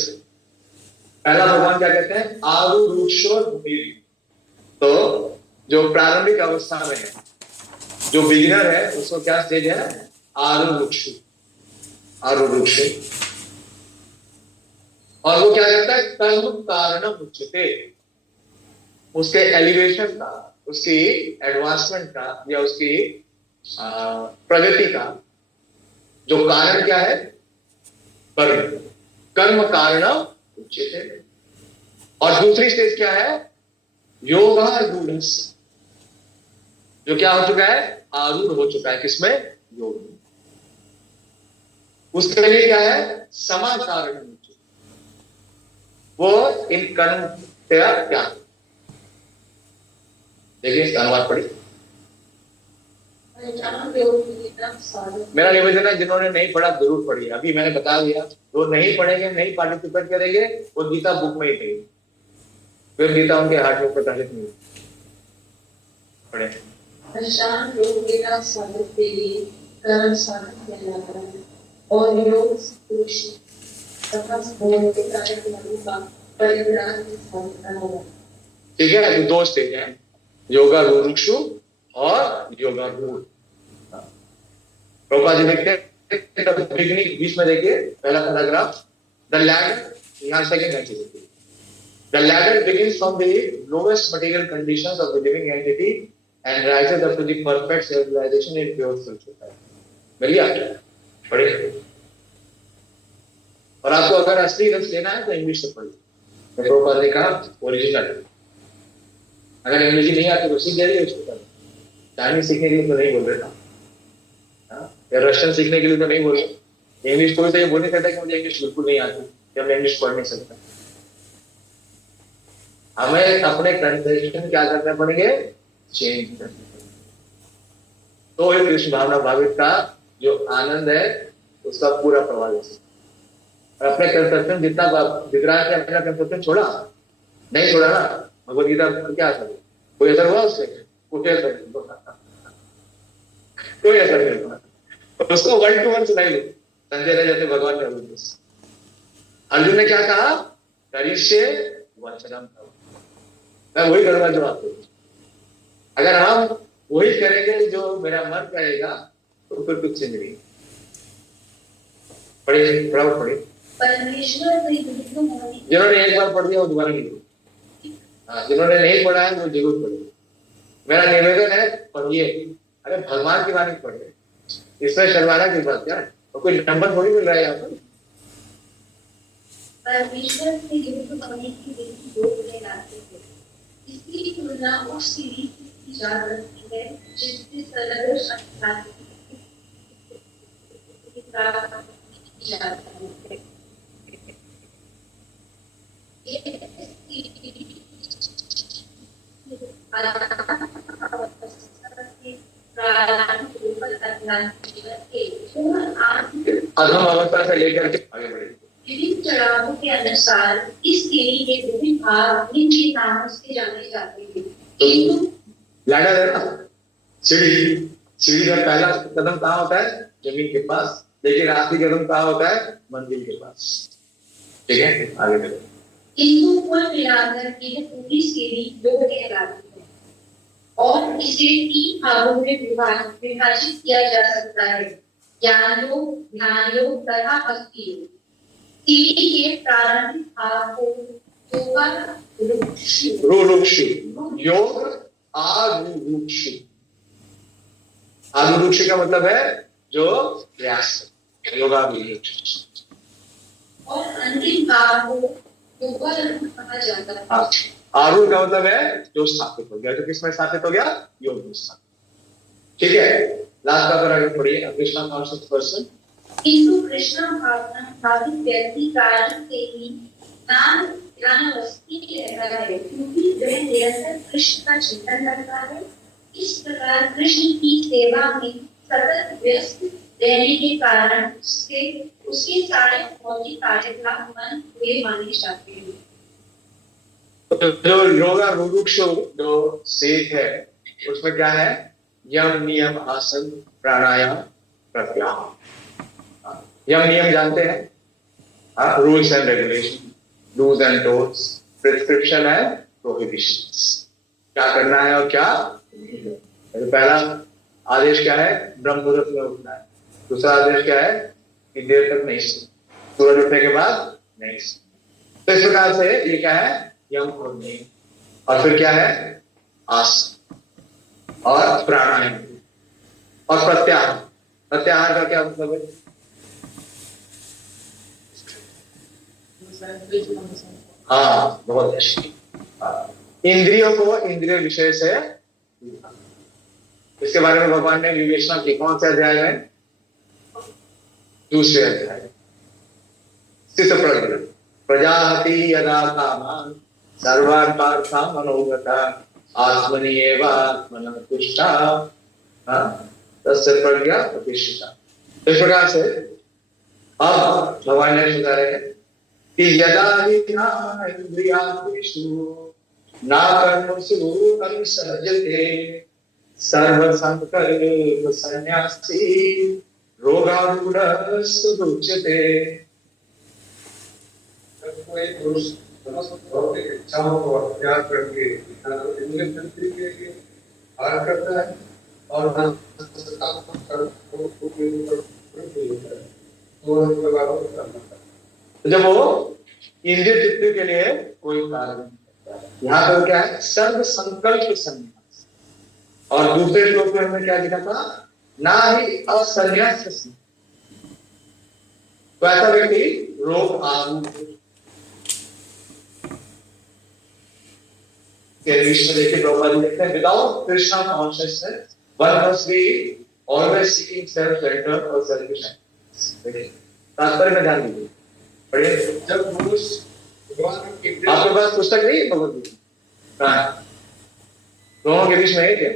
पहला भगवान क्या कहते हैं? आरुरुक्षोर्मुनीर्यो। तो जो प्रारंभिक अवस्था में है, जो बिगिनर है, उसको क्या स्टेज है? आरुरुक्षु। आरुरुक्षु। और वो क्या कहता है? कर्म कारणम उच्यते। उसके एलिवेशन का, उसकी एडवांसमेंट का या उसकी प्रगति का जो कारण क्या है? कर्म। कर्म कारणम उच्यते। और दूसरी स्टेज क्या है? योगारूढ़, जो क्या हो चुका है? आरूढ़ हो चुका है। किसमें? योग में। उसके लिए क्या है? समाचारण। वो इन कर्म तेरा क्या? देखिए इसका अनुवाद पढ़िए। मेरा निवेदन है, जिन्होंने नहीं पढ़ा जरूर पढ़िए। अभी मैंने बता दिया, जो नहीं पढ़ेंगे, नहीं पार्टिसिपेट करेंगे, वो गीता बुक में ही देंगे, फिर गीता उनके हाथ में प्रकाशित नहीं पढ़े। और योग पुरुष ठीक है, तो दो स्टेज हैं, योगारूढ़ और योगारूढ़। प्रभुपाद जी लिखते हैं बिगिनिंग, बीच में देखिए पहला पैराग्राफ, द लैडर, यहाँ सेकंड लाइन देखिए, the ladder begins from the lowest material conditions of the living entity and rises up to the perfect civilization in pure spiritual life। मिल गया? पढ़िए। और आपको अगर असली रस लेना है तो इंग्लिश से पढ़िए। प्रभुपाद ने कहा ओरिजिनल। अगर अंग्रेजी नहीं आती तो सीख जाइए उसको पढ़िए। चाइनीज सीखने के लिए तो नहीं बोल रहे ना, या रशियन सीखने के लिए तो नहीं बोल रहे। इंग्लिश कोई तो ये बोल नहीं सकता कि मुझे इंग्लिश बिल्कुल नहीं आती या मैं इंग्लिश पढ़ नहीं सकता। हमें अपने कंसेप्शन क्या करने पड़ेंगे? चेंज करने पड़ेंगे। तो ये कृष्ण भावना भावित का जो आनंद है उसका पूरा प्रभाव है। और अपने कंसेप्शन जितना दिख रहा है, अपना कंसेप्शन छोड़ा नहीं छोड़ा ना, भगवद गीता क्या असर है? कोई असर हुआ उससे? कोई असर नहीं, कोई असर नहीं हुआ। उसको 1 to 1 सुनाई लो। संजय ने जैसे भगवान ने अर्जुन ने क्या कहा? करिष्ये वचनम। मैं वही करूंगा जो आप करेंगे। अगर हम वही करेंगे जो मेरा मन कहेगा तो फिर कुछ नहीं। पढ़िए, बराबर पढ़िए। जिन्होंने एक बार पढ़ दिया वो दोबारा नहीं पढ़े। हाँ, जिन्होंने नहीं पढ़ा है वो जरूर पढ़िए। मेरा निवेदन है पढ़िए। अरे भगवान की बात नहीं पढ़िए, इसमें शर्माना की बात क्या है? और कोई नंबर थोड़ी मिल रहा है यहाँ पर। परमेश्वर से युक्त होने की विधि दो कहलाती है। इसकी तुलना उस सीढ़ी की जा सकती है जिससे सरल संस्कार की जाती है। अधम अवस्था से लेकर के आगे बढ़े। विभिन्न चढ़ावों के अनुसार इस सीढ़ी के विभिन्न भाग निम्न नामों से जाने जाते हैं। लैडर है ना, सीढ़ी, सीढ़ी का पहला कदम कहाँ होता है? जमीन के पास, लेकिन आखिरी कदम कहाँ होता है? मंदिर के पास। ठीक है, आगे बढ़े। इनको कुल मिलाकर यह पूरी सीढ़ी योग कहलाती है और इसे 3 भागों में विभाजित किया जा सकता है: ज्ञान योग, ध्यान योग तथा भक्ति योग। सीढ़ी के प्रारंभिक भाग को रुरुक्षु योग, आरुरुक्षु। आरुरुक्षु का मतलब है जो प्रयास, योगारुरुक्षु। और अंतिम भाग को कहा जाता है। आरूढ़ का मतलब है जो स्थापित हो गया। तो किसमें स्थापित हो गया? योग में स्थापित। ठीक है, लास्ट का आगे पढ़िए। कृष्णा कॉन्शियस पर्सन, किंतु कृष्णा भावित व्यक्ति कारण से ही नाम ध्यान अवस्थी रहता है, क्योंकि वह निरंतर कृष्ण का चिंतन करता है। इस प्रकार कृष्ण की सेवा में सतत व्यस्त रहने के कारण उसके सारे भौतिक कार्यकलाप मन हुए माने जाते हैं। तो जो योगारूढ़ जो सेठ है उसमें क्या है? यम, नियम, आसन, प्राणायाम, प्रत्याहार। यम नियम जानते हैं, rules and regulation, dos and don'ts, prescription and prohibitions, क्या करना है और क्या नहीं करना है। तो पहला आदेश क्या है? ब्रह्म मुहूर्त में उठना है। दूसरा आदेश क्या है? कि देर तक नहीं सोना, सूरज उठने के बाद नहीं सोना। तो इस प्रकार से ये क्या है? यम और नियम। और फिर क्या है? आसन और प्राणायाम और प्रत्याहार। प्रत्याहार का क्या मतलब है? हाँ, बहुत अच्छी। इंद्रियों को इंद्रिय विषय से, इसके बारे में भगवान ने विवेचना की। कौन से अध्याय में? दूसरे अध्याय। स्थित प्रज्ञ प्रजापति यदा कामान सर्वान् पार्थान् मनोगतान् आत्मनि एव आत्मनः तुष्टा तस्य प्रज्ञा प्रतिष्ठिता। इस प्रकार से अब भगवान ने बता रहे हैं कि यदा हि इंद्रियार्थेषु न कर्मसु अनुसज्जते सर्व संकल्प संन्यासी रोगारूढ़स्तु दुच्यते। कोई पुरुष भौतिक इच्छाओं को त्याग करके इंद्रिय तृप्ति के लिए कार्य करता है और जब वो इंद्रिय तृप्ति के लिए कोई कार्य नहीं करता है, यहाँ पर क्या है? सर्व संकल्प संन्यास। और दूसरे श्लोक में हमने क्या लिखा था? ना ही असन्यास। तो ऐसा व्यक्ति रोग आरूढ़ देखिए, प्रभुपाद लिखते हैं without Krishna consciousness one must be always seeking self centre और सेल्फिश। तात्पर्य में ध्यान दीजिए, पढ़िए। जब पुरुष आपके पास पुस्तक नहीं है भगवत गीता? कहाँ? दोनों के बीच में है क्या?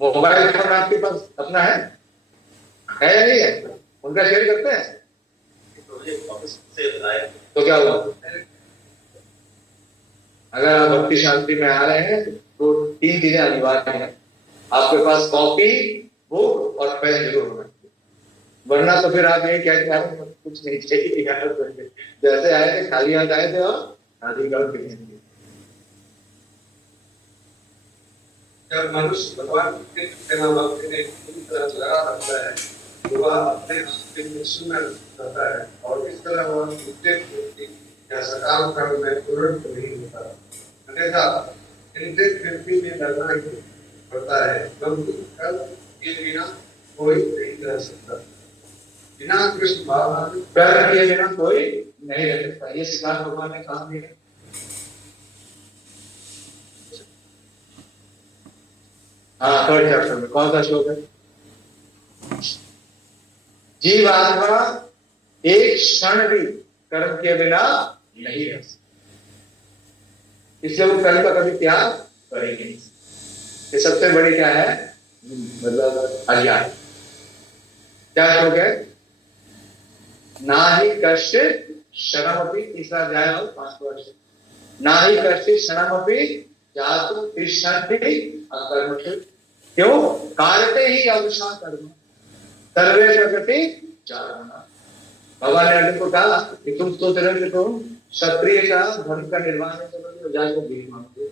मोबाइल फोन आपके पास अपना है या नहीं है? उनका शेयर करते हैं तो क्या हुआ? अगर आप भक्ति शांति में आ रहे हैं तो 3 चीजें अनिवार्य हैं। आपके पास कॉपी, बुक और पेन जरूर होना चाहिए, वरना तो फिर आप ये कहते हैं कुछ नहीं चाहिए। जैसे आए थे खाली हाथ आए थे और खाली हाथ फिरेंगे। जब मनुष्य भगवान के सेवा भक्ति में पूरी तरह लगा रहता है तो वह अपने आप में सुंदर रहता है और इस तरह वह उद्देश्य या सकाम कर्म में पूर्ण नहीं होता। अन्यथा इंद्रिय तृप्ति में डरना ही पड़ता है, क्योंकि कर्म के बिना कोई नहीं रह सकता। बिना कृष्ण भावना कर्म किए बिना कोई नहीं रह सकता। ये सिद्धांत भगवान ने कहा है। हाँ, 3rd चैप्टर में कौन सा श्लोक है? जीव आत्मा एक क्षण भी कर्म के बिना नहीं रह सकता, इसलिए वो कर्म का कभी त्याग करेंगे नहीं। ये सबसे बड़ी क्या है, मतलब अज्ञान। क्या श्लोक है, ना ही कष्ट क्षणमपि, तीसरा अध्याय और 5 वर्ष, ना ही कष्ट क्षणमपि जातु तिष्ठन्ति अकर्मसु, क्यों, कारते ही अवसा कर्म सर्वे प्रकृति चारणा। भगवान ने अर्जुन को कहा कि तुम सोच रहे हो कि तुम क्षत्रिय का धर्म का निर्वाह करोगे, जाके भीख मांगोगे,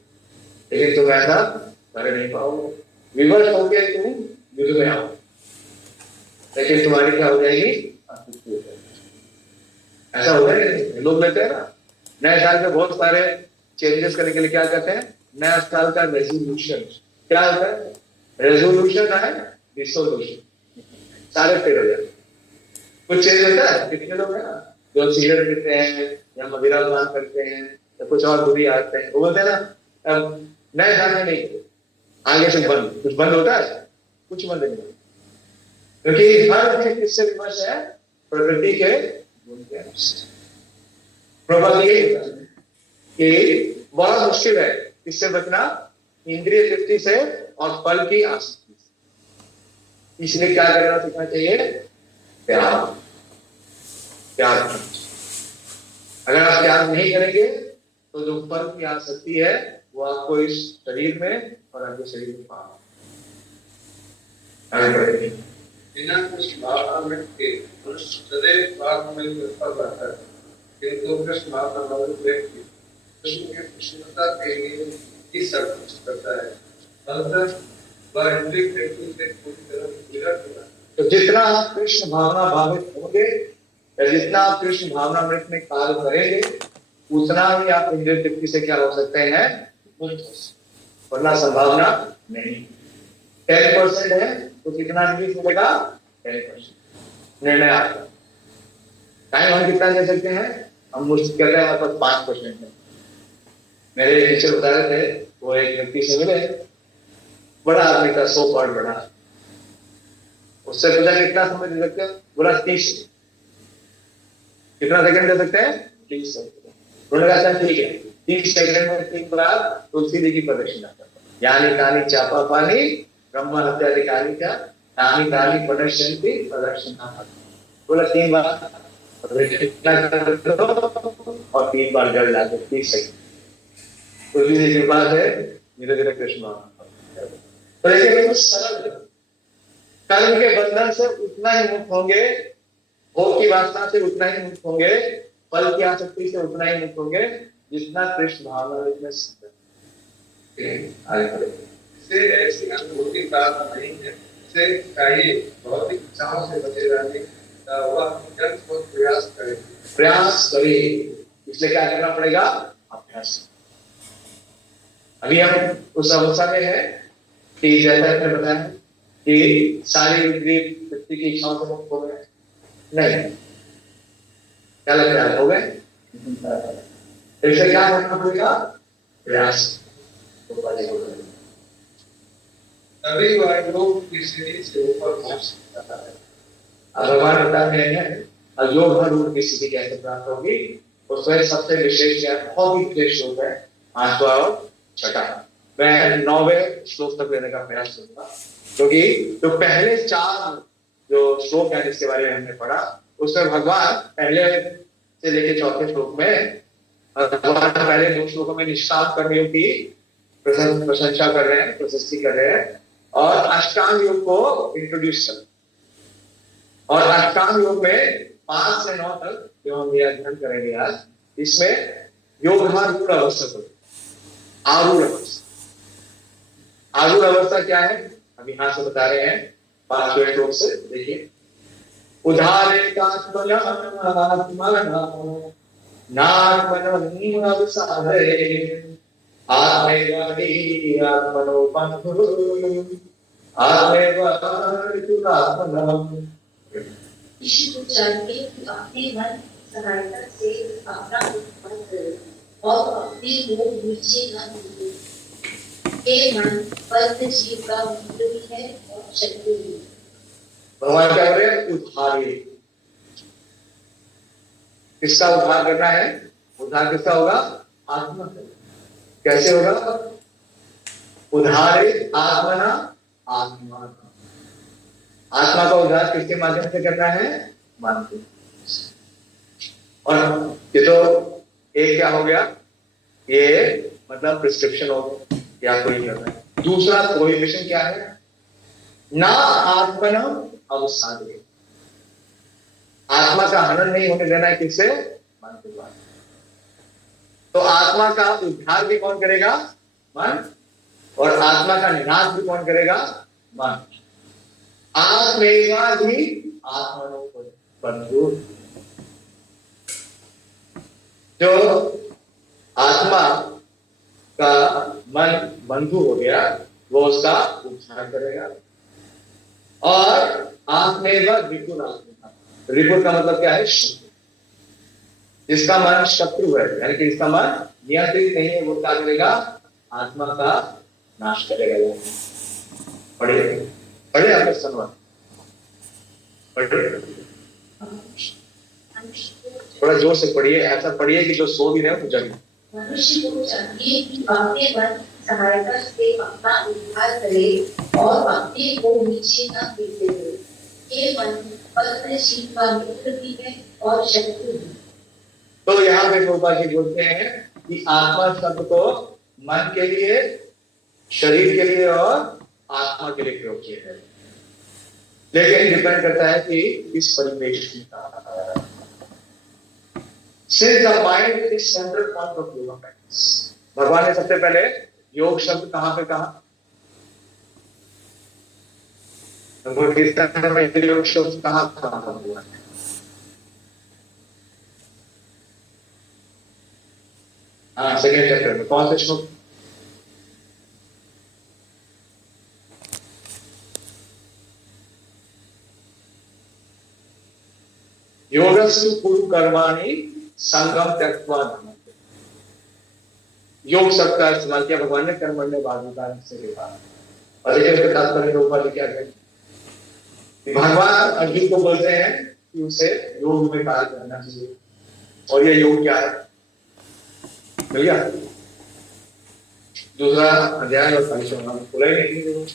लेकिन तुम ऐसा कर नहीं पाओगे। विवश होके तुम युद्ध में आओ, लेकिन तुम्हारी क्या हो जाएगी, ऐसा हो जाएगा। लोग लेते हैं ना, नए साल में बहुत सारे चेंजेस करने के लिए क्या कहते हैं, नया साल का रेजोल्यूशन। क्या होता है, रेजोल्यूशन है डिसोल्यूशन, सारे फेल हो जाते। कुछ चेंज होता है, कितने लोग हैं ना जो सिगरेट पीते हैं या मदिरा पान करते हैं या कुछ और बुरी आदतें हैं, वो बोलते हैं ना नए साल में नहीं, आगे से बंद, कुछ बंद होता है, कुछ बंद नहीं होता, क्योंकि हर चीज किससे विमर्श है, प्रकृति के गुण के अनुसार। प्रभाव ये कि बड़ा मुश्किल है इससे बचना, इंद्रिय तृप्ति से और फल की आसक्ति से। इसलिए क्या करना सीखना चाहिए, त्याग। त्याग, अगर आप त्याग नहीं करेंगे तो जो फल की आसक्ति है वो आपको इस शरीर में और आपके शरीर में पाप करेगी। बिना कुछ भावना में के मनुष्य सदैव पाप में तत्पर रहता है, किंतु कृष्ण भावना वाले व्यक्ति कृष्ण की प्रसन्नता के लिए ही सब कुछ करता है, अतः वह इंद्रिय तृप्ति से पूरी तरह विरत होता है। तो जितना आप कृष्ण भावना भावित होंगे या जितना आप कृष्ण भावना मृत में कार्य करेंगे, उतना ही आप इंद्रिय तृप्ति से क्या हो सकते हैं, वरना संभावना नहीं। 10% है तो कितना रिलीज मिलेगा, 10%। निर्णय आपका। टाइम हम कितना दे सकते हैं, हम मुझसे कहते हैं हमारे पास 5% है। मेरे टीचर बता रहे थे, वो एक व्यक्ति से मिले, बड़ा आदमी का 100 पॉइंट बड़ा, उससे पूछा कितना समय दे सकते हैं, बोला 30। कितना सेकंड दे सकते हैं, 30 सेकंड। उन्होंने कहा ठीक है, 30 सेकंड में 3 बार तुलसी जी की प्रदक्षिणा करना। यानी तानी चापा पानी ब्रह्म हत्याधिकारी का तानी तानी प्रदक्षिणी प्रदक्षिणा। बोला 3 बार प्रदक्षिणा करो और 3 बार जल लाते 30 सेकंड। तुलसी जी के पास है, धीरे धीरे कृष्ण तो लेकिन सरल, कर्म के बंधन से उतना ही मुक्त होंगे, भोग की वासना से उतना ही मुक्त होंगे, फल की आसक्ति से उतना ही मुक्त होंगे जितना कृष्ण भावना में इसे ऐसी अनुभूति प्राप्त नहीं है, इसे चाहिए भौतिक इच्छाओं से बचे रहने का वह बहुत प्रयास करे। इसलिए क्या करना पड़ेगा, अभ्यास। अभी हम उस अवस्था में है कि जैसा आपने बताया कि सारी इंद्रिय तृप्ति की इच्छाओं से मुक्त हो गए, नहीं, क्या लग रहा है, हो गए। इससे क्या करना पड़ेगा, प्रयास। तभी वह योग की सीढ़ी से ऊपर पहुंच सकता है। अब भगवान बता रहे हैं अब योग रूप की स्थिति कैसे प्राप्त होगी, उसमें सबसे विशेष बहुत ही विशेष योग है 5वां और 6वां। मैं 9वें श्लोक तक लेने का प्रयास करूंगा, क्योंकि जो पहले 4 जो श्लोक है जिसके बारे में हमने पढ़ा, उसमें भगवान पहले से लेकर 4थे श्लोक में भगवान पहले 2 श्लोकों में निष्काम कर्मियों की प्रशंसा कर रहे हैं, प्रशस्ति कर रहे हैं, और अष्टांग योग को इंट्रोड्यूस कर। और अष्टांग योग में 5 से 9 तक जो हम ये अध्ययन करेंगे आज, इसमें योगारूढ़ अवस्था को, आरूढ़ अवस्था। आरूढ़ अवस्था क्या है, हम यहां से बता रहे हैं 5वें श्लोक से। देखिए, उदारे ईश्वर जानते कि अपने मन सहायता से अपना उत्पन्न करो और अपने मुंह नीचे न गिरे। हे मन बद्ध जीव का मित्र भी है और शत्रु भी। भगवान क्या बोल रहे हैं, उद्धारे। किसका उद्धार करना है, उद्धार किसका होगा, आत्मा का। कैसे होगा, उद्धारित आत्मना आत्मा, आत्मा का उद्धार किसके माध्यम से करना है? मन के। और ये तो एक क्या हो गया, ये मतलब प्रिस्क्रिप्शन हो गया या कोई करना है। दूसरा प्रोहिबिशन क्या है? ना आत्मनम अवसादे, आत्मा का हनन नहीं होने देना है। किससे? मन के द्वारा। तो आत्मा का उद्धार भी कौन करेगा? मन। और आत्मा का निनाश भी कौन करेगा? मन। आत्मेवा भी आत्मनो बंधु, जो आत्मा का मन बंधु हो गया वो उसका उद्धार करेगा। और आत्मेवा रिपुर, आत्मा रिपुर का मतलब क्या है? शत्रु। जिसका मन शत्रु है, यानी कि जिसका मन नियंत्रित नहीं है, वो क्या करेगा? आत्मा का नाश करेगा। पढ़िए पढ़िए आपके संवाद पढ़िए, थोड़ा जोर से पढ़िए, ऐसा पढ़िए कि जो सो भी रहे हो तो जगे। मनुष्य को चाहिए कि अपने मन सहायता से अपना उद्धार करे और अपने को नीचे न गिरते रहे। ये मन पद्मशील का मित्र भी है और शत्रु भी। तो यहाँ पे प्रभुपाद जी बोलते हैं कि आत्मा शब्द को मन के लिए, शरीर के लिए और आत्मा के लिए प्रयोग किया है, लेकिन डिपेंड करता है कि इस परिवेश की Since the mind is central point of yoga practice, भगवान ने सबसे पहले योग शब्द कहां पे कहा? योग शब्द कहां हुआ? हाँ, सेकेंड चैप्टर में। कौन से श्लोक? योगस्तु कुरु कर्माणि संगम त्यक्त्वा धनंजय। योग शब्द का इस्तेमाल किया भगवान ने कर्मण्य वादिका से लिखा। और देखिए उसके तात्पर्य के ऊपर क्या है, भगवान अर्जुन को बोलते हैं कि उसे योग में कार्य करना चाहिए। और ये योग क्या है? मिल गया दूसरा अध्याय और परिश्रम खुला ही नहीं।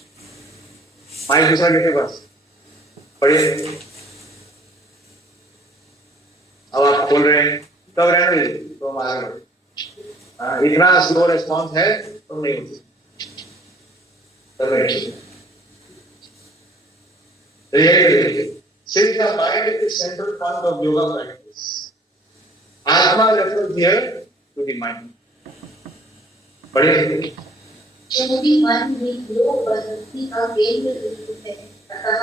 माइक दूसरा किसके पास? पढ़िए। अब आप बोल रहे हैं तब रहने दीजिए, तो हम आगे बढ़े। इतना स्लो रेस्पॉन्स है तो नहीं होती। तो यही since the mind is the central point of yoga practice, आत्मा refers here to the mind. पढ़िए। क्योंकि मन ही योग पद्धति का केंद्र बिंदु है, अतः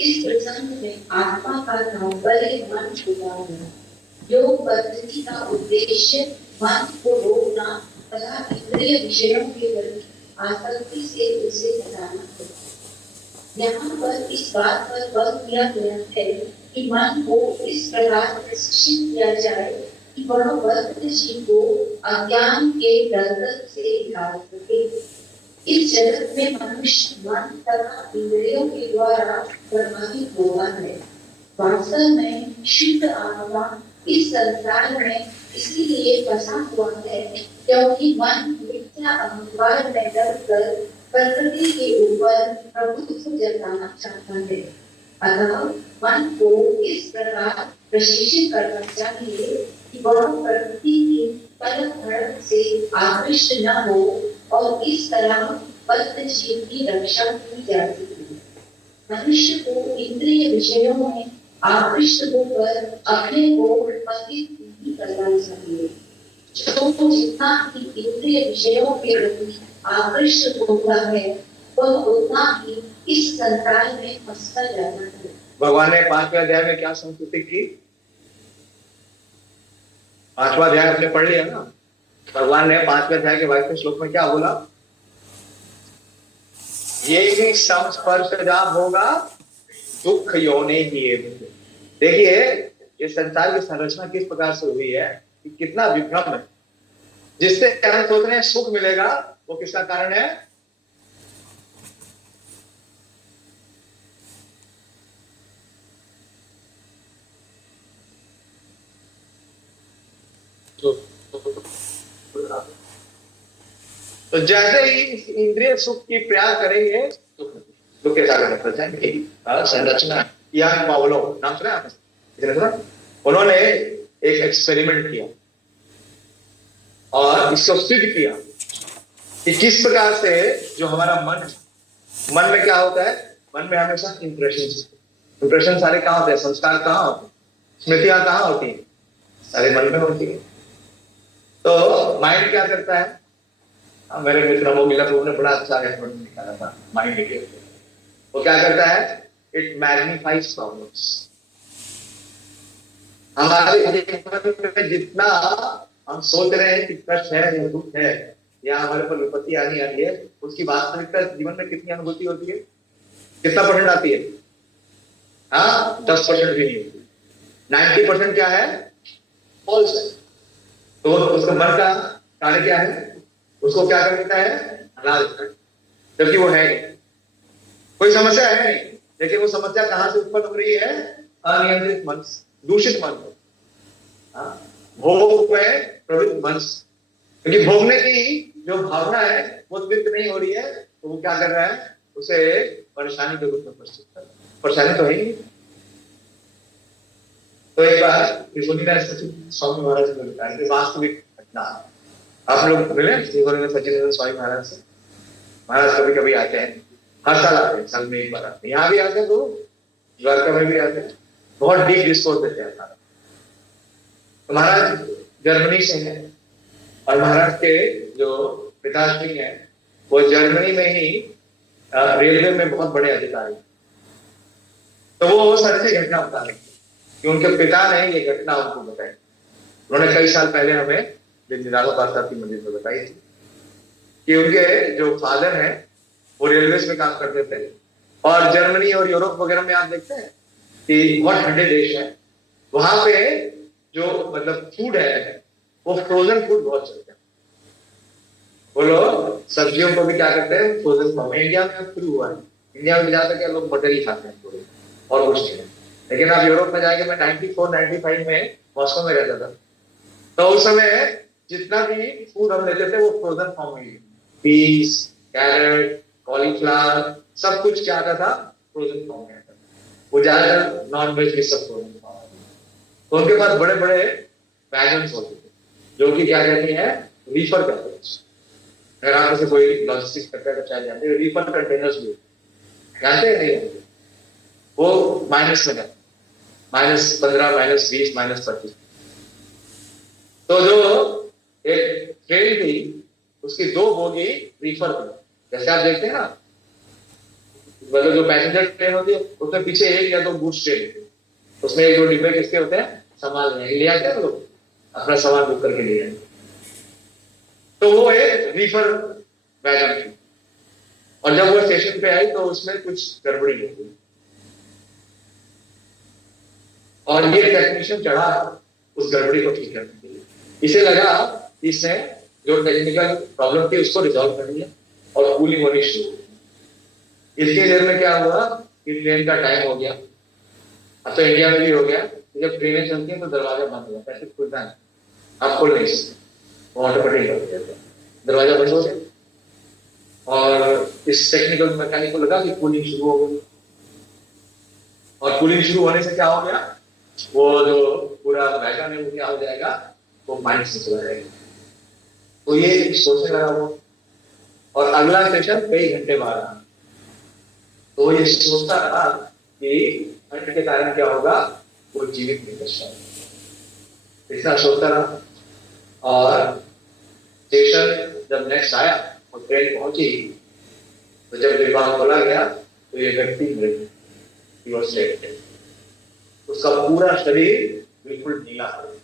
इस प्रसंग में आत्मा का तात्पर्य मन हुआ है। योग पद्धति का उद्देश्य मन को रोकना तथा इंद्रिय विषयों के प्रति आसक्ति से उसे हटाना है। यहाँ पर इस बात पर बल दिया गया है कि मन को इस प्रकार प्रशिक्षित किया जाए कि वह वर्तशील को अज्ञान के दलदल से निकाल सके। इस जगत में मनुष्य मन तथा इंद्रियों के द्वारा प्रभावित हुआ है। वास्तव में शुद्ध आत्मा इस संसार में इसीलिए फंसा हुआ है क्योंकि मन मिथ्या अहंकार में डरकर प्रकृति के ऊपर प्रभुत्व जताना चाहता है। अतः मन को इस प्रकार प्रशिक्षित करना चाहिए कि वह प्रकृति की पलक झपक से आकृष्ट न हो और इस तरह पद्मशील की रक्षा की जा सके। मनुष्य को इंद्रिय विषयों में आकृष्ट होकर अपने को पतित नहीं करना चाहिए। जो जितना ही इंद्रिय विषयों के प्रति आकृष्ट होता है वह उतना ही इस संसार में फंसता जाता है। भगवान ने 5वें अध्याय में क्या संस्तुति की? 5वां अध्याय आपने पढ़ लिया ना? भगवान ने 5वें अध्याय के 22वें श्लोक में क्या बोला? ये भी संस्पर्श जब होगा दुख योने ही। देखिए ये संसार की संरचना किस प्रकार से हुई है कि कितना विभ्रम है। जिससे हम सोच रहे हैं सुख मिलेगा वो किसका कारण है? तो जैसे ही इस इंद्रिय सुख की प्रयास करेंगे दुख के सागर में फंस जाएंगे। संरचना यान पावलोव नाम सुना आपने? किसने सुना? उन्होंने एक एक्सपेरिमेंट किया और इसको सिद्ध किया कि किस प्रकार से जो हमारा मन में क्या होता है, मन में हमेशा इंप्रेशन सारे कहाँ होते हैं, संस्कार कहाँ होते हैं, स्मृतियां कहाँ होती है, सारे मन में होती है। तो माइंड क्या करता है, मेरे मित्र मोगिला प्रभु ने बड़ा अच्छा एक्सपेरिमेंट निकाला था माइंड के ऊपर। वो क्या करता है, इट मैग्निफाइज प्रॉब्लम्स। हमारे जीवन में जितना हम सोच रहे हैं कि कष्ट है या दुख है या हमारे पर विपत्ति आनी आ रही है, उसकी वास्तविकता जीवन में कितनी अनुभूति होती है, कितना परसेंट आती है? हाँ, 10% भी नहीं होती। 90% क्या है, फॉल्स है। तो उसका मन का कार्य क्या है, उसको क्या कर देता है, हला देता है, जबकि वो है नहीं, कोई समस्या है नहीं, लेकिन वो समस्या कहां से उत्पन्न हो रही है, अनियंत्रित मन, दूषित मन, भोग में प्रवृत्त मन। क्योंकि भोगने की जो भावना है वो तृप्त नहीं हो रही है, तो वो क्या कर रहा है, उसे परेशानी के रूप में प्रस्तुत कर रहा है। परेशानी तो है ही। तो एक बार स्वामी महाराज ने बताया कि वास्तविक घटना, आप लोग मिले सचिन स्वामी महाराज से? महाराज कभी कभी आते हैं, हर साल आते हैं, साल में एक बार आते हैं, यहाँ भी आते हैं, तो द्वारका में भी आते हैं, बहुत डीप डिस्कोर्स देते हैं। तो महाराज जर्मनी से हैं और महाराज के जो पिताश्री हैं वो जर्मनी में ही रेलवे में बहुत बड़े अधिकारी। तो वो सच्ची घटना बता रहे कि उनके पिता ने ये घटना उनको बताई। उन्होंने कई साल पहले हमें निराला पाठशाला की मंदिर में बताई थी कि उनके जो फादर हैं वो रेलवे में काम करते थे, और जर्मनी और यूरोप वगैरह में आप देखते हैं कि बहुत ठंडे देश है, वहां पे जो मतलब फूड है वो फ्रोजन फूड बहुत चलता है। वो लोग सब्जियों को भी क्या करते हैं, फ्रोजन फॉर्म। इंडिया में शुरू हुआ है, इंडिया में ज्यादा क्या लोग मटर ही खाते हैं पूरे, और कुछ नहीं। लेकिन आप यूरोप में जाएंगे, मैं 94-95 में मॉस्को में रहता था, तो उस समय जितना भी फूड हम लेते थे वो फ्रोजन फॉर्म में, पीस, कैरेट, कॉलीफ्लावर, सब कुछ क्या आता था, फ्रोजन फॉर्म में आता था। वो ज्यादातर नॉन वेज के सब फ्रोजन फॉर्म। तो उनके पास बड़े बड़े वैगन्स होते थे जो कि क्या कहती है, रीफर करते हैं। अगर आप से कोई लॉजिस्टिक्स करता है तो चाहे जानते हैं, रीफर कंटेनर्स भी जानते हैं, नहीं वो माइनस में जाते, -15, -20, -25। तो जो एक ट्रेन थी उसकी 2 बोगी रीफर थी। जैसे आप देखते हैं ना, मतलब जो पैसेंजर ट्रेन होती है उसमें पीछे 1 या 2 गुड्स ट्रेन होती है, उसमें 1-2 डिब्बे किसके होते हैं, सामान ले आते हैं लोग, अपना सामान बुक करके ले जाते। तो वो एक रीफर वैगन थी, और जब वो स्टेशन पे आई तो उसमें कुछ गड़बड़ी हो गई, और ये टेक्नीशियन चढ़ा उस गड़बड़ी को ठीक करने के लिए। इसे लगा इसने जो टेक्निकल प्रॉब्लम थी उसको रिजॉल्व कर लिया और कूलिंग होनी शुरू हो गई। इसके देर में क्या हुआ कि ट्रेन का टाइम हो गया। अब तो इंडिया में भी हो गया, जब ट्रेनें चलती हैं तो दरवाजा बंद हो जाता है, ऐसे खुलता है, आप खोल नहीं सकते, वो ऑटोमेटिक कर देते हैं, दरवाजा बंद हो गया। और इस टेक्निकल मैकेनिक को लगा कि कूलिंग शुरू हो गई, और कूलिंग शुरू होने से क्या हो गया, वो जो पूरा वैगन है वो क्या हो जाएगा, वो माइनस में चला जाएगा। तो ये सोचने लगा वो, और अगला स्टेशन कई घंटे बाद आना। तो ये सोचता रहा कि ठंड के कारण क्या होगा, वो जीवित नहीं कर सकता, इतना सोचता रहा। और स्टेशन जब नेक्स्ट आया और ट्रेन पहुंची, तो जब विभाग खोला गया तो ये व्यक्ति मृत, उसका पूरा शरीर बिल्कुल नीला हो गया,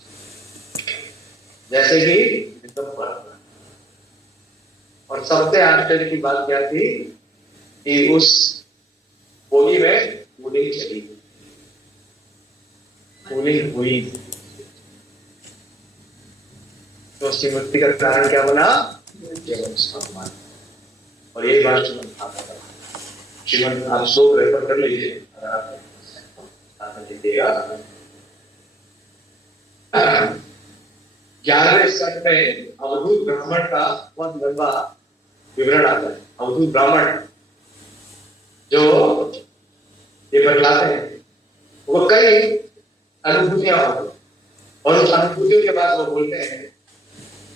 जैसे कि एकदम बर्फ। और सबसे आश्चर्य की बात क्या थी कि उस बोगी में कूलिंग चली, कूलिंग हुई। तो उसकी मृत्यु का कारण क्या बना, अपमान। और ये बात श्रीमंत आप शोक रेफर कर लीजिए, अगर आप दीजिएगा। 11वें स्कंद में अवधूत ब्राह्मण का बहुत लंबा विवरण आता है। अवधूत ब्राह्मण जो ये बतलाते हैं, वो कई अनुभूतियां होती, और उस अनुभूतियों के बाद वो बोलते हैं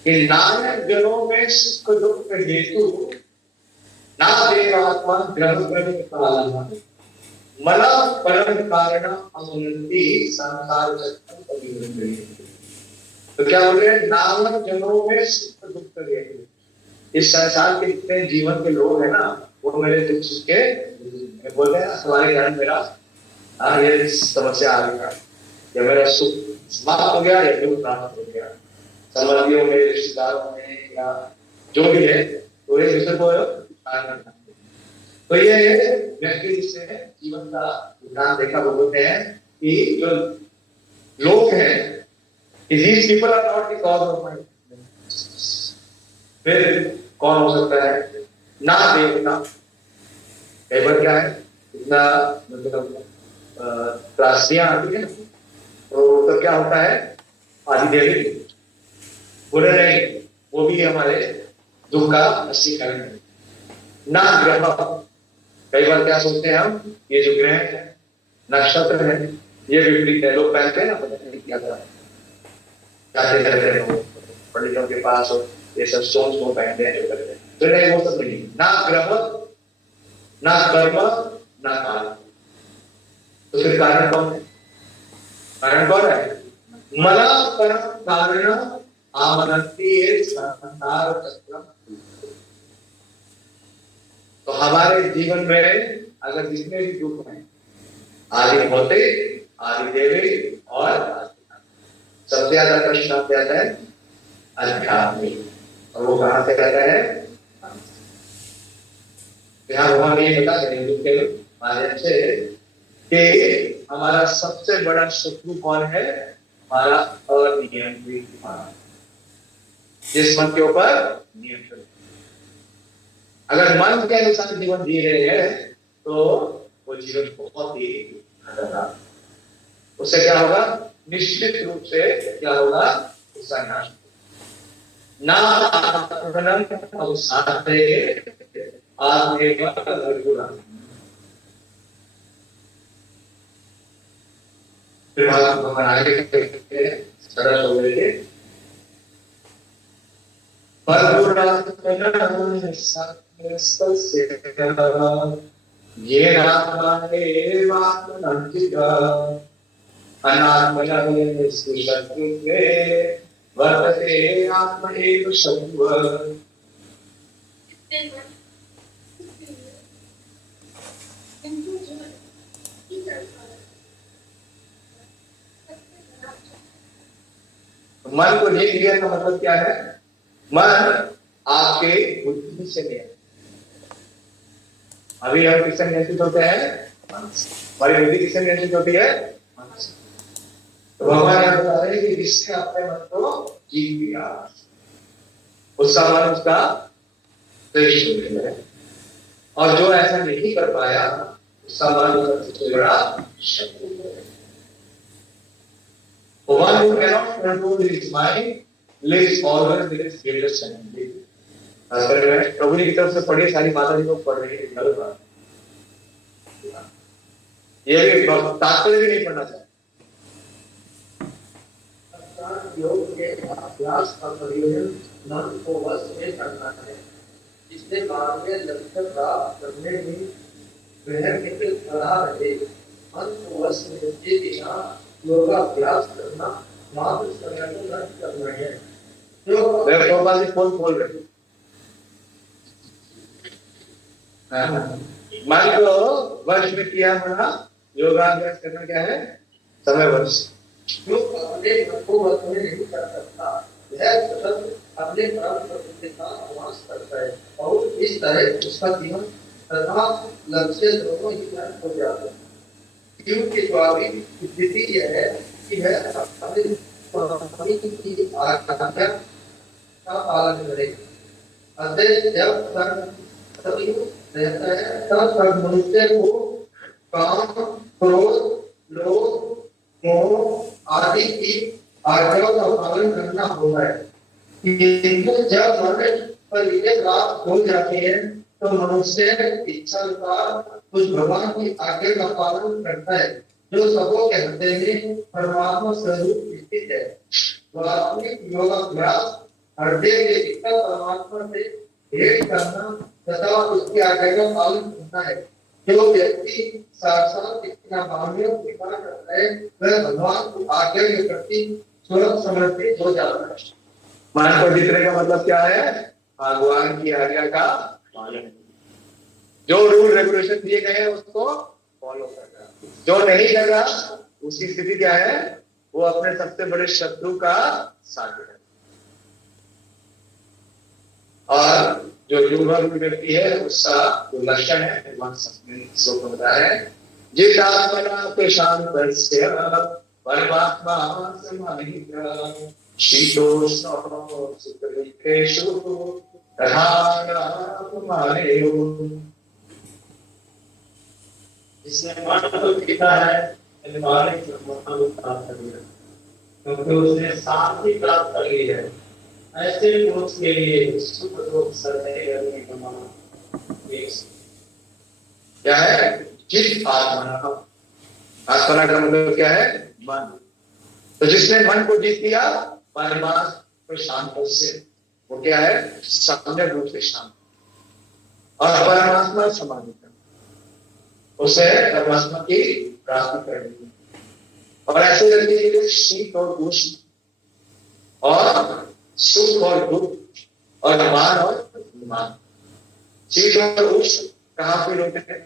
कि नानक जनों में सुख दुख हेतु ना देवात्मा ग्रह ग्रह मला परम कारण अवनति संसार चक्र परिवर्तन। तो क्या बोल रहे हैं? नानक जनों में सुख दुख हेतु, इस संसार के जितने जीवन के लोग हैं ना, वो मेरे दुख सुख के बोल रहे हैं तुम्हारे कारण मेरा ये समस्या आ गया, या मेरा सुख समाप्त हो गया या दुख प्राप्त हो गया, संबंधियों में, रिश्तेदारों में, या जो भी है, तो ये विषय को करना। तो ये व्यक्ति जिसने जीवन का विधान देखा, वो बोलते हैं कि जो लोग हैं, these people are not the cause of my happiness। फिर कौन हो सकता है? ना देवता। कई बार क्या है, इतना मतलब त्रासदियां आती है, तो क्या होता है? आदिदेवी बुरे नहीं, वो भी हमारे दुख का असली कारण है। ना ग्रह, कई बार क्या सोचते हैं हम, ये जो ग्रह है, नक्षत्र है, ये विपरीत है। लोग पहनते हैं ना, पता नहीं क्या जाते रहते हैं पंडितों के पास, और ये सब स्टोन्स को पहनते हैं, जो करते हैं। तो नहीं, वो सब नहीं। ना ग्रह, ना कर्म, ना काल। तो फिर कारण कौन है? कारण कौन है? मला परम कारण आमनति संसार चक्र। तो हमारे जीवन में अगर जितने भी दुख हैं, आदि होते, आदि देवी, और सबसे ज्यादा कष्ट आता है अध्यात्मिक, और वो कहां से आता है? यहाँ भगवान ये बता रहे हैं के माध्यम से कि हमारा सबसे बड़ा शत्रु कौन है? हमारा अनियंत्रित मन, जिस मन के ऊपर नियंत्रण। अगर मन के अनुसार जीवन जी रहे हैं, तो वो जीवन बहुत ही खतरनाक। उससे क्या होगा? निश्चित रूप से क्या होगा? उसका नाश। ना फिर भगवान आगे सरस हो गए थे। ये वर्तते आत्म एव शंभ। मन को जीत लिया का मतलब क्या है? मन आपके बुद्धि से नहीं। अभी हम किससे नियंत्रित होते हैं? हमारी बुद्धि किससे नियंत्रित होती है? तो भगवान यहाँ बता रहे हैं कि जिसने अपने मन को जीत लिया, उसका मन उसका श्रेष्ठ है, और जो ऐसा नहीं कर पाया, उसका मन उसका सबसे बड़ा शत्रु है। One who cannot control his mind lives always with his greatest enemy। प्रभु जी की तरफ से पढ़िए, सारी माता जी को पढ़ रही है, ये भी तात्पर्य भी नहीं पढ़ना चाहिए। योग के अभ्यास का प्रयोजन मन को वश में करना है, इसके बाद में लक्ष्य प्राप्त करने में वह निकल खड़ा रहे। मन को वश में किए बिना योगाभ्यास करना मात्र समय को नष्ट करना है। जो मैं फोन खोल रहे मन को वश में किया हुआ योगाभ्यास करना क्या है? समय वश। जो अपने मन को वश में नहीं कर सकता, वह सतत अपने प्राण प्रकृति का आवास करता है, और इस तरह उसका जीवन तथा लक्ष्य दोनों ही नष्ट हो जाते हैं। जीव की स्वाभाविक स्थिति यह है कि वह अपनी की आज्ञा का पालन करे। अतः जब तक रहता है, तब तक मनुष्य को काम, क्रोध, लोभ, मोह आदि की आज्ञाओं का पालन करना होता है। किंतु जब मन पर ये बात हो जाती है तो मनुष्य इच्छा अनुसार कुछ भगवान की आज्ञा का पालन करता है, जो सबों के हृदय में परमात्मा स्वरूप स्थित है। वास्तविक योगाभ्यास हृदय के भीतर परमात्मा से भेंट करना तथा उसकी आज्ञा का पालन करना है। जो व्यक्ति साक्षात इतना भावना स्वीकार करता है वह भगवान की आज्ञा के प्रति स्वयं समर्पित हो जाता है। मान को जीतने का मतलब क्या है? भगवान की आज्ञा का पालन, जो रूल रेगुलेशन दिए गए हैं उसको फॉलो करना। जो नहीं कर रहा उसकी स्थिति क्या है? वो अपने सबसे बड़े शत्रु का साथ है। और जो युगल व्यक्ति है उसका जो लक्षण है भगवान सबने बताया है, जिस आत्मना के शांत परमात्मा समाहित शीतोष्ण सुखदुःखेषु जिसने मन को जीता है व्यवहारिक ब्रह्मत्व को प्राप्त कर लिया, क्योंकि उसने शांति प्राप्त कर ली है। ऐसे पुरुष के लिए सुख दुख सहने करने का माना क्या है? जिस आत्मना का मतलब क्या है? मन। तो जिसने मन को जीत लिया परमात्मा शांत से, वो क्या है? सम्यक रूप से शांत और परमात्मा समाधि उसे परमात्मा की प्राप्ति करनी। और ऐसे व्यक्ति के लिए शीत और उष्ण और सुख और दुख और मान और अभिमान, शीत और उष्ण कहाँ फील होते हैं?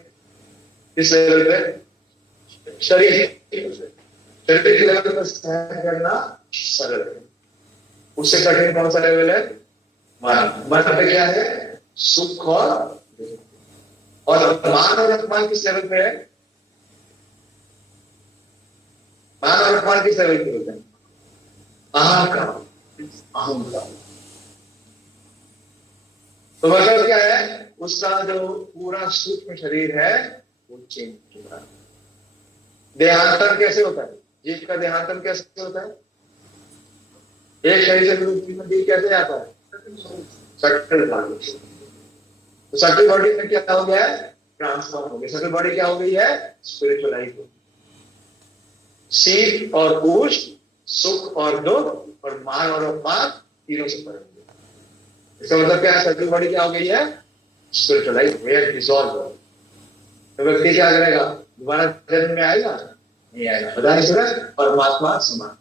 किस लेवल पे? शरीर के लेवल पर सहन करना सरल है, उससे कठिन कौन सा लेवल है? मन। मन पे क्या है? सुख और मान और अपमान किस लेवल पे है? मान और अपमान किस लेवल पे होते हैं? अहंकार, अहंकार। तो मतलब क्या है? उसका जो पूरा सूक्ष्म शरीर है वो चेंज हो रहा है। देहांतरण कैसे होता है? जीव का देहांतरण कैसे होता है? एक शरीर से दूसरे जीव कैसे आता है? Subtle body. तो सटल बॉडी में क्या हो गया है? ट्रांसफॉर्म हो गया। सटल बॉडी क्या हो गई है? स्पिरिचुअलाइज हो गई। शीत और उष्ण, सुख और दुख और मान और अपमान तीनों से परे हो गया। इसका मतलब क्या है? सटल बॉडी क्या हो गई है? स्पिरिचुअलाइज हो गया, डिसॉल्व हो गया। तो व्यक्ति क्या करेगा? दोबारा जन्म में आएगा? नहीं आएगा। पता नहीं सुना? परमात्मा समान।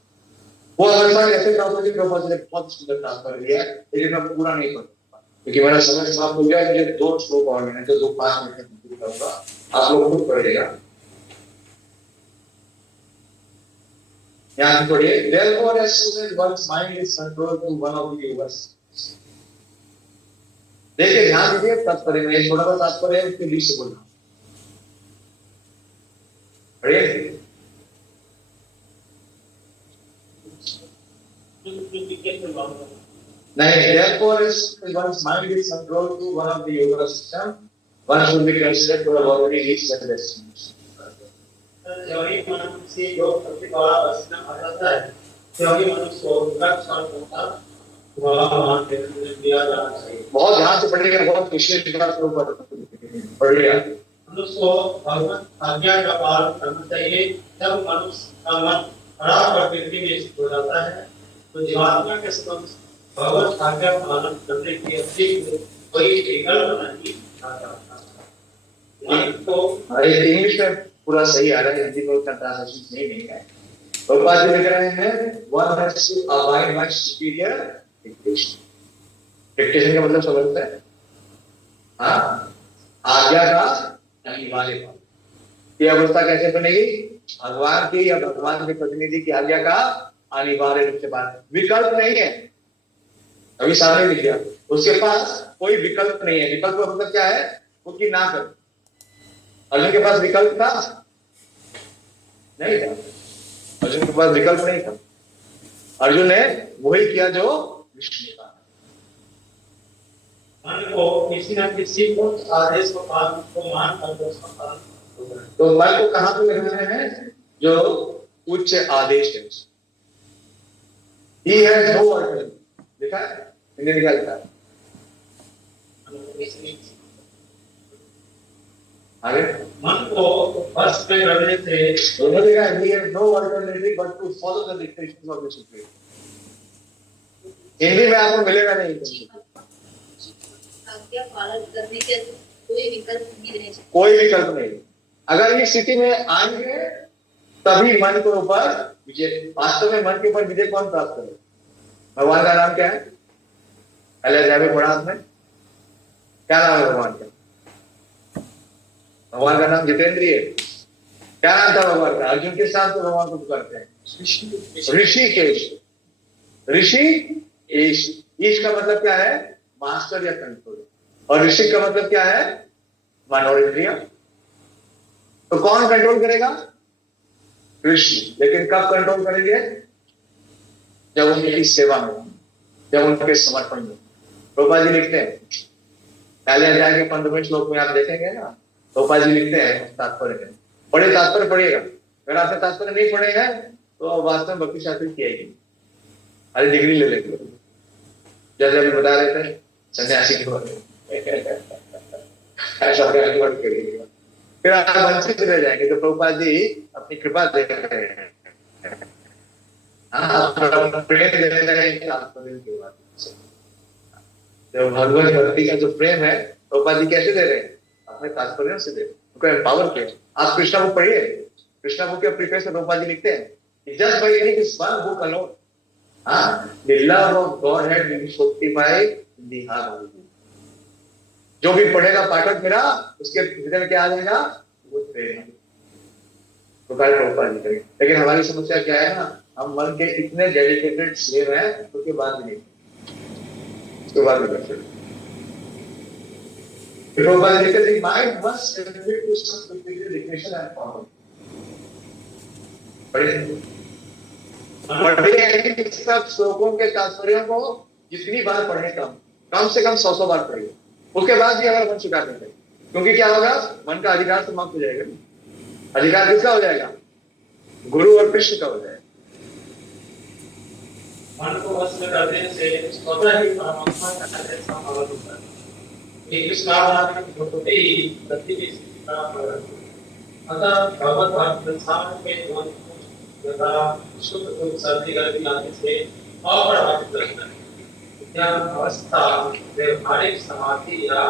वो अवस्था कैसे प्राप्त होगी? बहुत सुंदर ट्रांसफर किया है, लेकिन मैं पूरा नहीं कर सकता क्योंकि मेरा समय समाप्त हो गया। मुझे 2 श्लोक और लेने तो 5 मिनट में कंप्लीट करूंगा, आप लोग खुद पढ़िएगा। यहाँ पढ़िए, therefore as soon as one's mind is controlled to one of the yogas। देखिए ध्यान दीजिए तात्पर्य में, थोड़ा सा तात्पर्य है उसके बीच से बोलना। पढ़िए। नहीं, therefore as one's mind is controlled to one of the yoga system, one should be considered to have already reached that destination। योगी मनुष्य से योग करने वाला वचन आ जाता है, योगी मनुष्य को लक्ष्य होता वह मान दिया जाना चाहिए। बहुत ध्यान से पढ़िएगा, बहुत विशेष बात के ऊपर पढ़िएगा। मनुष्य को भगवत आज्ञा का पालन करना चाहिए। जब मनुष्य का मन बड़ा प्रकृति में स्थित हो जाता है तो जीवात्मा के समक्ष भगवत आज्ञा का पालन करने की अतिरिक्त कोई विकल्प नहीं आता। इंग्लिश में पूरा सही आ रहा है, हिंदी में उतना ट्रांसलेशन नहीं है। और बात लिख रहे हैं one has to avoid by superior dictation. Dictation का मतलब समझते हैं? हाँ, आज्ञा का अनिवार्य पालन। ये अवस्था कैसे बनेगी? भगवान की या भगवान के प्रतिनिधि की आज्ञा का अनिवार्य रूप से पालन। विकल्प नहीं है, अभी सामने लिख दिया, उसके पास कोई विकल्प नहीं है। विकल्प का मतलब क्या है? उसकी ना कर। अर्जुन के पास विकल्प था? नहीं था। अर्जुन के पास विकल्प नहीं था। अर्जुन ने वही किया जो विष्णु ने कहा। मन को किसी न किसी को आदेश को मान कर उसका पालन। तो मन को कहां पे लगा रहे हैं? जो उच्च आदेश है। He has no alternative. देखा है? हिंदी निकाल लिखा है। आगे मन को बस में करने से उन्होंने कहा we have no alternative but to follow the dictations of the Supreme. Hindi में आपको मिलेगा नहीं, आज्ञा पालन करने के कोई विकल्प नहीं, कोई विकल्प नहीं। अगर ये स्थिति में आएंगे तभी मन के ऊपर विजय, वास्तव में मन के ऊपर विजय कौन प्राप्त करे? भगवान का नाम क्या है? पहले अध्याय में पढ़ा आपने, क्या नाम है भगवान का? भगवान का नाम जितेंद्रिय है। क्या नाम था भगवान का? अर्जुन के साथ तो भगवान को पुकारते हैं ऋषिकेश। ऋषि ईश का मतलब क्या है? मास्टर या कंट्रोल। और ऋषि का मतलब क्या है? मनोरिंद्रिय। तो कौन कंट्रोल करेगा? ऋषि। लेकिन कब कंट्रोल करेंगे? जब उनकी सेवा में, जब उनके समर्पण में। प्रभुपाद जी लिखते हैं पहले अध्याय के 15वें श्लोक में, आप देखेंगे ना, प्रभुपाद जी लिखते हैं तात्पर्य में, पढ़े तात्पर्य पढ़िएगा। अगर आपने तात्पर्य नहीं पढ़े हैं तो वास्तव में भक्ति शास्त्र की आएगी, अरे डिग्री ले लेंगे। जैसे अभी बता रहे थे सन्यासी की बात, ऐसा करिएगा, फिर आप वंचित रह जाएंगे। तो प्रभुपाद जी अपनी कृपा दे रहे हैं, प्रेम दे रहे हैं तात्पर्य की बात। जो भगवत भक्ति का जो प्रेम है प्रभुपाद जी कैसे दे रहे हैं? अपने तात्पर्यों से दे रहे हैं, उनको एम्पावर किया। आप कृष्णा बुक पढ़िए, कृष्णा बुक के प्रीफेस में प्रभुपाद जी लिखते हैं just by reading this one book alone, the love of God had been fructified in the heart of you. जो भी पढ़ेगा पाठक मेरा, उसके हृदय में क्या आ जाएगा? वो प्रेम। तो कार्य प्रभुपाद जी करेंगे। लेकिन हमारी समस्या क्या है ना, हम मन के इतने डेडिकेटेड स्लेव हैं, उसके बाद नहीं, उसके बाद नहीं कर सकते। प्रभुपाद जी कहते हैं mind must admit to some complete digression and form. पढ़िए सब श्लोकों के तात्पर्यों को जितनी बार पढ़े, कम से कम 100 बार पढ़िए, उसके बाद भी अगर मन स्वीकार नहीं करें, क्योंकि क्या होगा? मन का अधिकार समाप्त हो जाएगा। अधिकार किसका हो जाएगा? गुरु और कृष्ण का हो जाएगा। मन को वश में करने से स्वतः ही परमात्मा का ऐसा पालन होता है। कृष्ण होते ही गतिविधि का अतः भगवत भक्त सामने में मन तथा शुद्ध रूप सर्दी गर्मी आदि से अप्रभावित रहता है। यह अवस्था व्यवहारिक समाधि या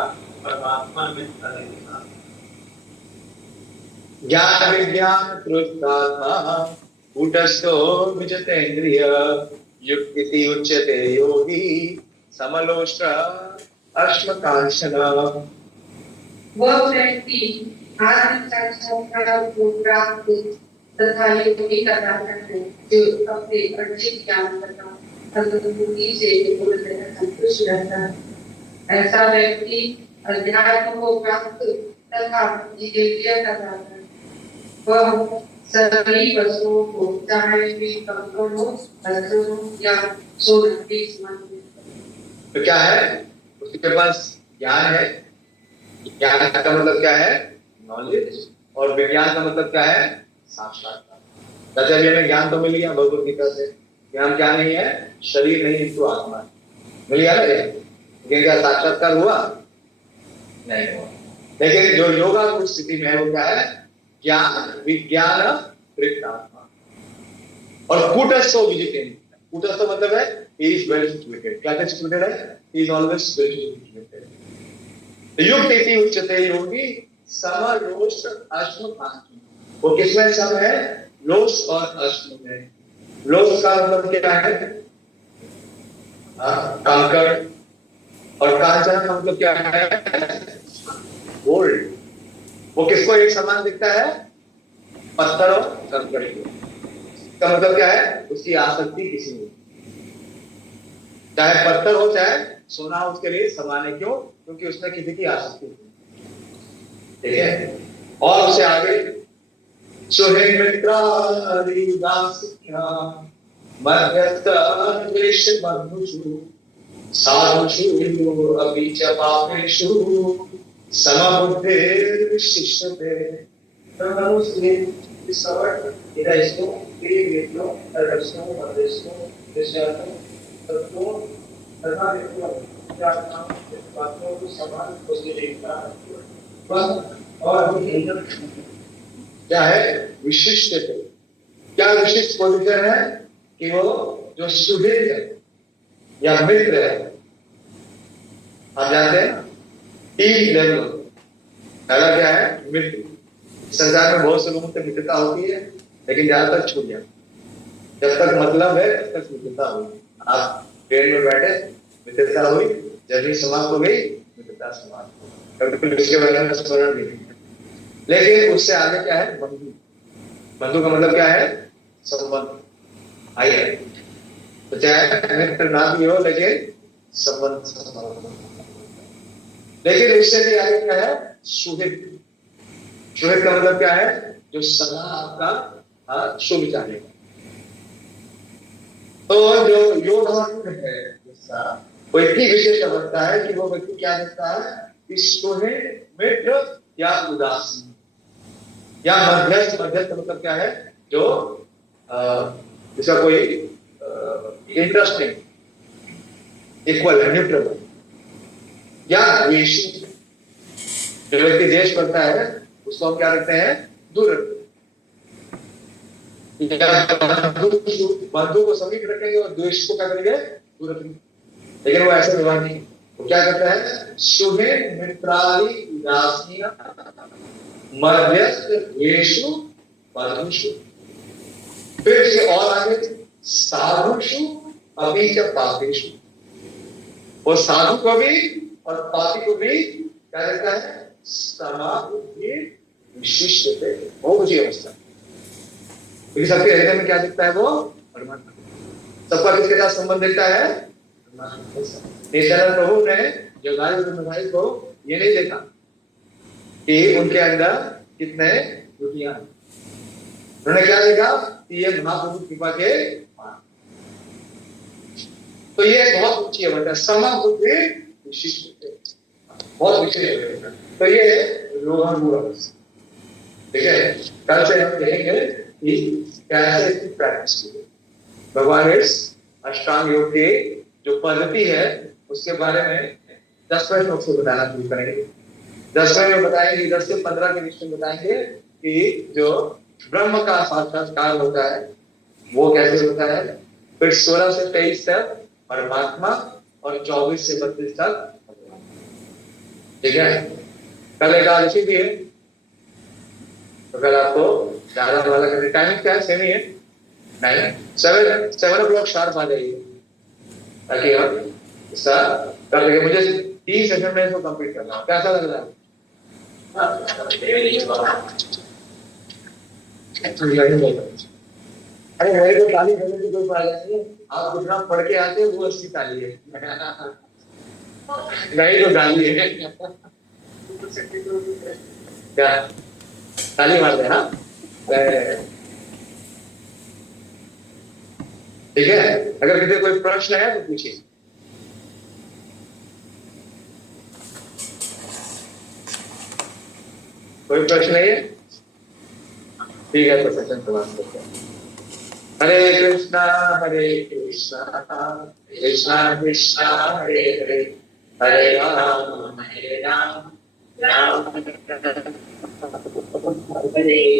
परमात्मा में रहेगा। ज्ञान विज्ञान कृतात्मा कूटस्थो विजितेन्द्रिय युक्ति उच्यते योगी समलोष्ट अश्मकांक्षण। वह व्यक्ति आत्म साक्षात्कार को प्राप्त तथा योगी का साधन है, जो अपने अर्जित ज्ञान तथा अनुभूति से पूर्णतः संतुष्ट रहता है। ऐसा व्यक्ति अध्यात्म को प्राप्त तथा जिज्ञासा का साधन, वह सभी वस्तुओं को चाहे वे कंकड़ हो, पत्थर हो या सोना भी समान। तो क्या है? उसके पास ज्ञान है। ज्ञान का मतलब क्या है? नॉलेज। और विज्ञान का मतलब क्या है? साक्षात्कार। जैसे अभी हमें ज्ञान तो मिल गया भगवत गीता से, ज्ञान क्या नहीं है? शरीर नहीं किंतु आत्मा मिल गया ना। लेकिन क्या साक्षात्कार हुआ? नहीं हुआ। लेकिन जो योगा उस स्थिति में है वो क्या है? ज्ञान विज्ञान कृतात्मा। और कूटस्थो विजितेन्द्रिय। कूटस्थ मतलब है he is well situated। क्या situated है? he is always well situated। युक्ति उच्चते योगी समलोष अश्मकांक्षण। वो किसमें सम है? लोष और अश्म में। लोष का मतलब क्या है? कंकड़। और कांचन का मतलब क्या है? गोल्ड। वो किसको एक समान दिखता है? पत्थर और कंकड़ को। इसका मतलब क्या है? उसकी आसक्ति किसी में, चाहे पत्थर हो चाहे सोना हो, उसके लिए समान है। क्यों? क्योंकि उसने किसी की आसक्ति, ठीक है। और उसे आगे साधुषु अपि च पापेषु समबुद्धिर्विशिष्यते। बातों को समान और क्या है विशिष्ट है। क्या विशिष्ट पोजीशन है कि वो जो सुहृद है या मित्र है, आप जानते हैं तीन लेवल। पहला क्या है मित्र। संसार में बहुत से लोगों से मित्रता होती है लेकिन ज्यादातर छूट जाती है। जब तक मतलब है तब तक मित्रता हुई। आप ट्रेन में बैठे मित्रता हुई, जर्नी समाप्त हो गई मित्रता समाप्त हो गई, कभी उसके बारे में स्मरण भी नहीं। लेकिन उससे आगे क्या है बंधु। बंधु का मतलब क्या है संबंध। आइए तो चाहे मित्र ना भी हो लेकिन संबंध। लेकिन उससे भी आगे क्या है सुहृद। सुहृद का मतलब क्या है जो सदा आपका शुभ चाहेगा। तो जो योद्धा है वो इतनी विशेष अवस्था है कि वो व्यक्ति क्या देखता है इसको है मित्र या उदासीन या मध्यस्थ। मध्यस्थ मतलब क्या है जो जिसका कोई इंटरेस्ट नहीं, इक्वल है, न्यूट्रल या द्वेषी। जो व्यक्ति द्वेष करता है उसको हम क्या रखते हैं दूर रखते हैं। बंधु को समीप रखेंगे और द्वेष को क्या करेंगे दूर रखेंगे। लेकिन वो ऐसा व्यवहार नहीं, वो क्या करता है शुभे मित्रादि उदासीन मध्यस्थ द्वेषु बंधुषु। फिर से और आगे साधुषु अभी च पापेषु। वो साधु को भी और पापी को भी क्या करता है समाधि विशिष्ट थे। बहुत ऊंची अवस्था। क्योंकि सबके हृदय में क्या दिखता है वो परमात्मा। सबका किसके साथ संबंध दिखता है नित्यानंद प्रभु ने जगाई को ये नहीं देखा कि उनके अंदर कितने त्रुटियां हैं। उन्होंने क्या देखा कि ये महाप्रभु कृपा के। तो ये बहुत ऊंची अवस्था समाधि विशिष्ट, बहुत विशेष। तो ये रोहन गुण अवस्था। ठीक है, कल से हम देखेंगे कि कैसे इसकी प्रैक्टिस की। भगवान इस अष्टांग योग की जो पद्धति है उसके बारे में 10 मिनट से बताना शुरू करेंगे। 10 मिनट में बताएंगे, 10 से 15 के बीच में बताएंगे कि जो ब्रह्म का साक्षात्कार होता है वो कैसे होता है। फिर 16 से 23 तक परमात्मा और 24 से 32 तक। ठीक है, कल एकादशी भी है तो कल आपको ज्यादा वाला करने टाइमिंग क्या है सेम ही है 7 o'clock शार्प आ जाइए ताकि हम इसका कर लेंगे। मुझे 30 सेकंड में इसको कंप्लीट करना है। कैसा लग रहा है? अरे मेरे को ताली देने की कोई बात नहीं है। आप जितना पढ़ के आते हैं वो 80 ताली है नहीं तो गाली है क्या? ताली मार दे। हाँ ठीक है, अगर किसी कोई प्रश्न है तो पूछिए। कोई प्रश्न नहीं है? ठीक है, तो सेशन समाप्त करते हैं। हरे कृष्णा कृष्णा कृष्णा हरे हरे, हरे राम राम हरे हरे।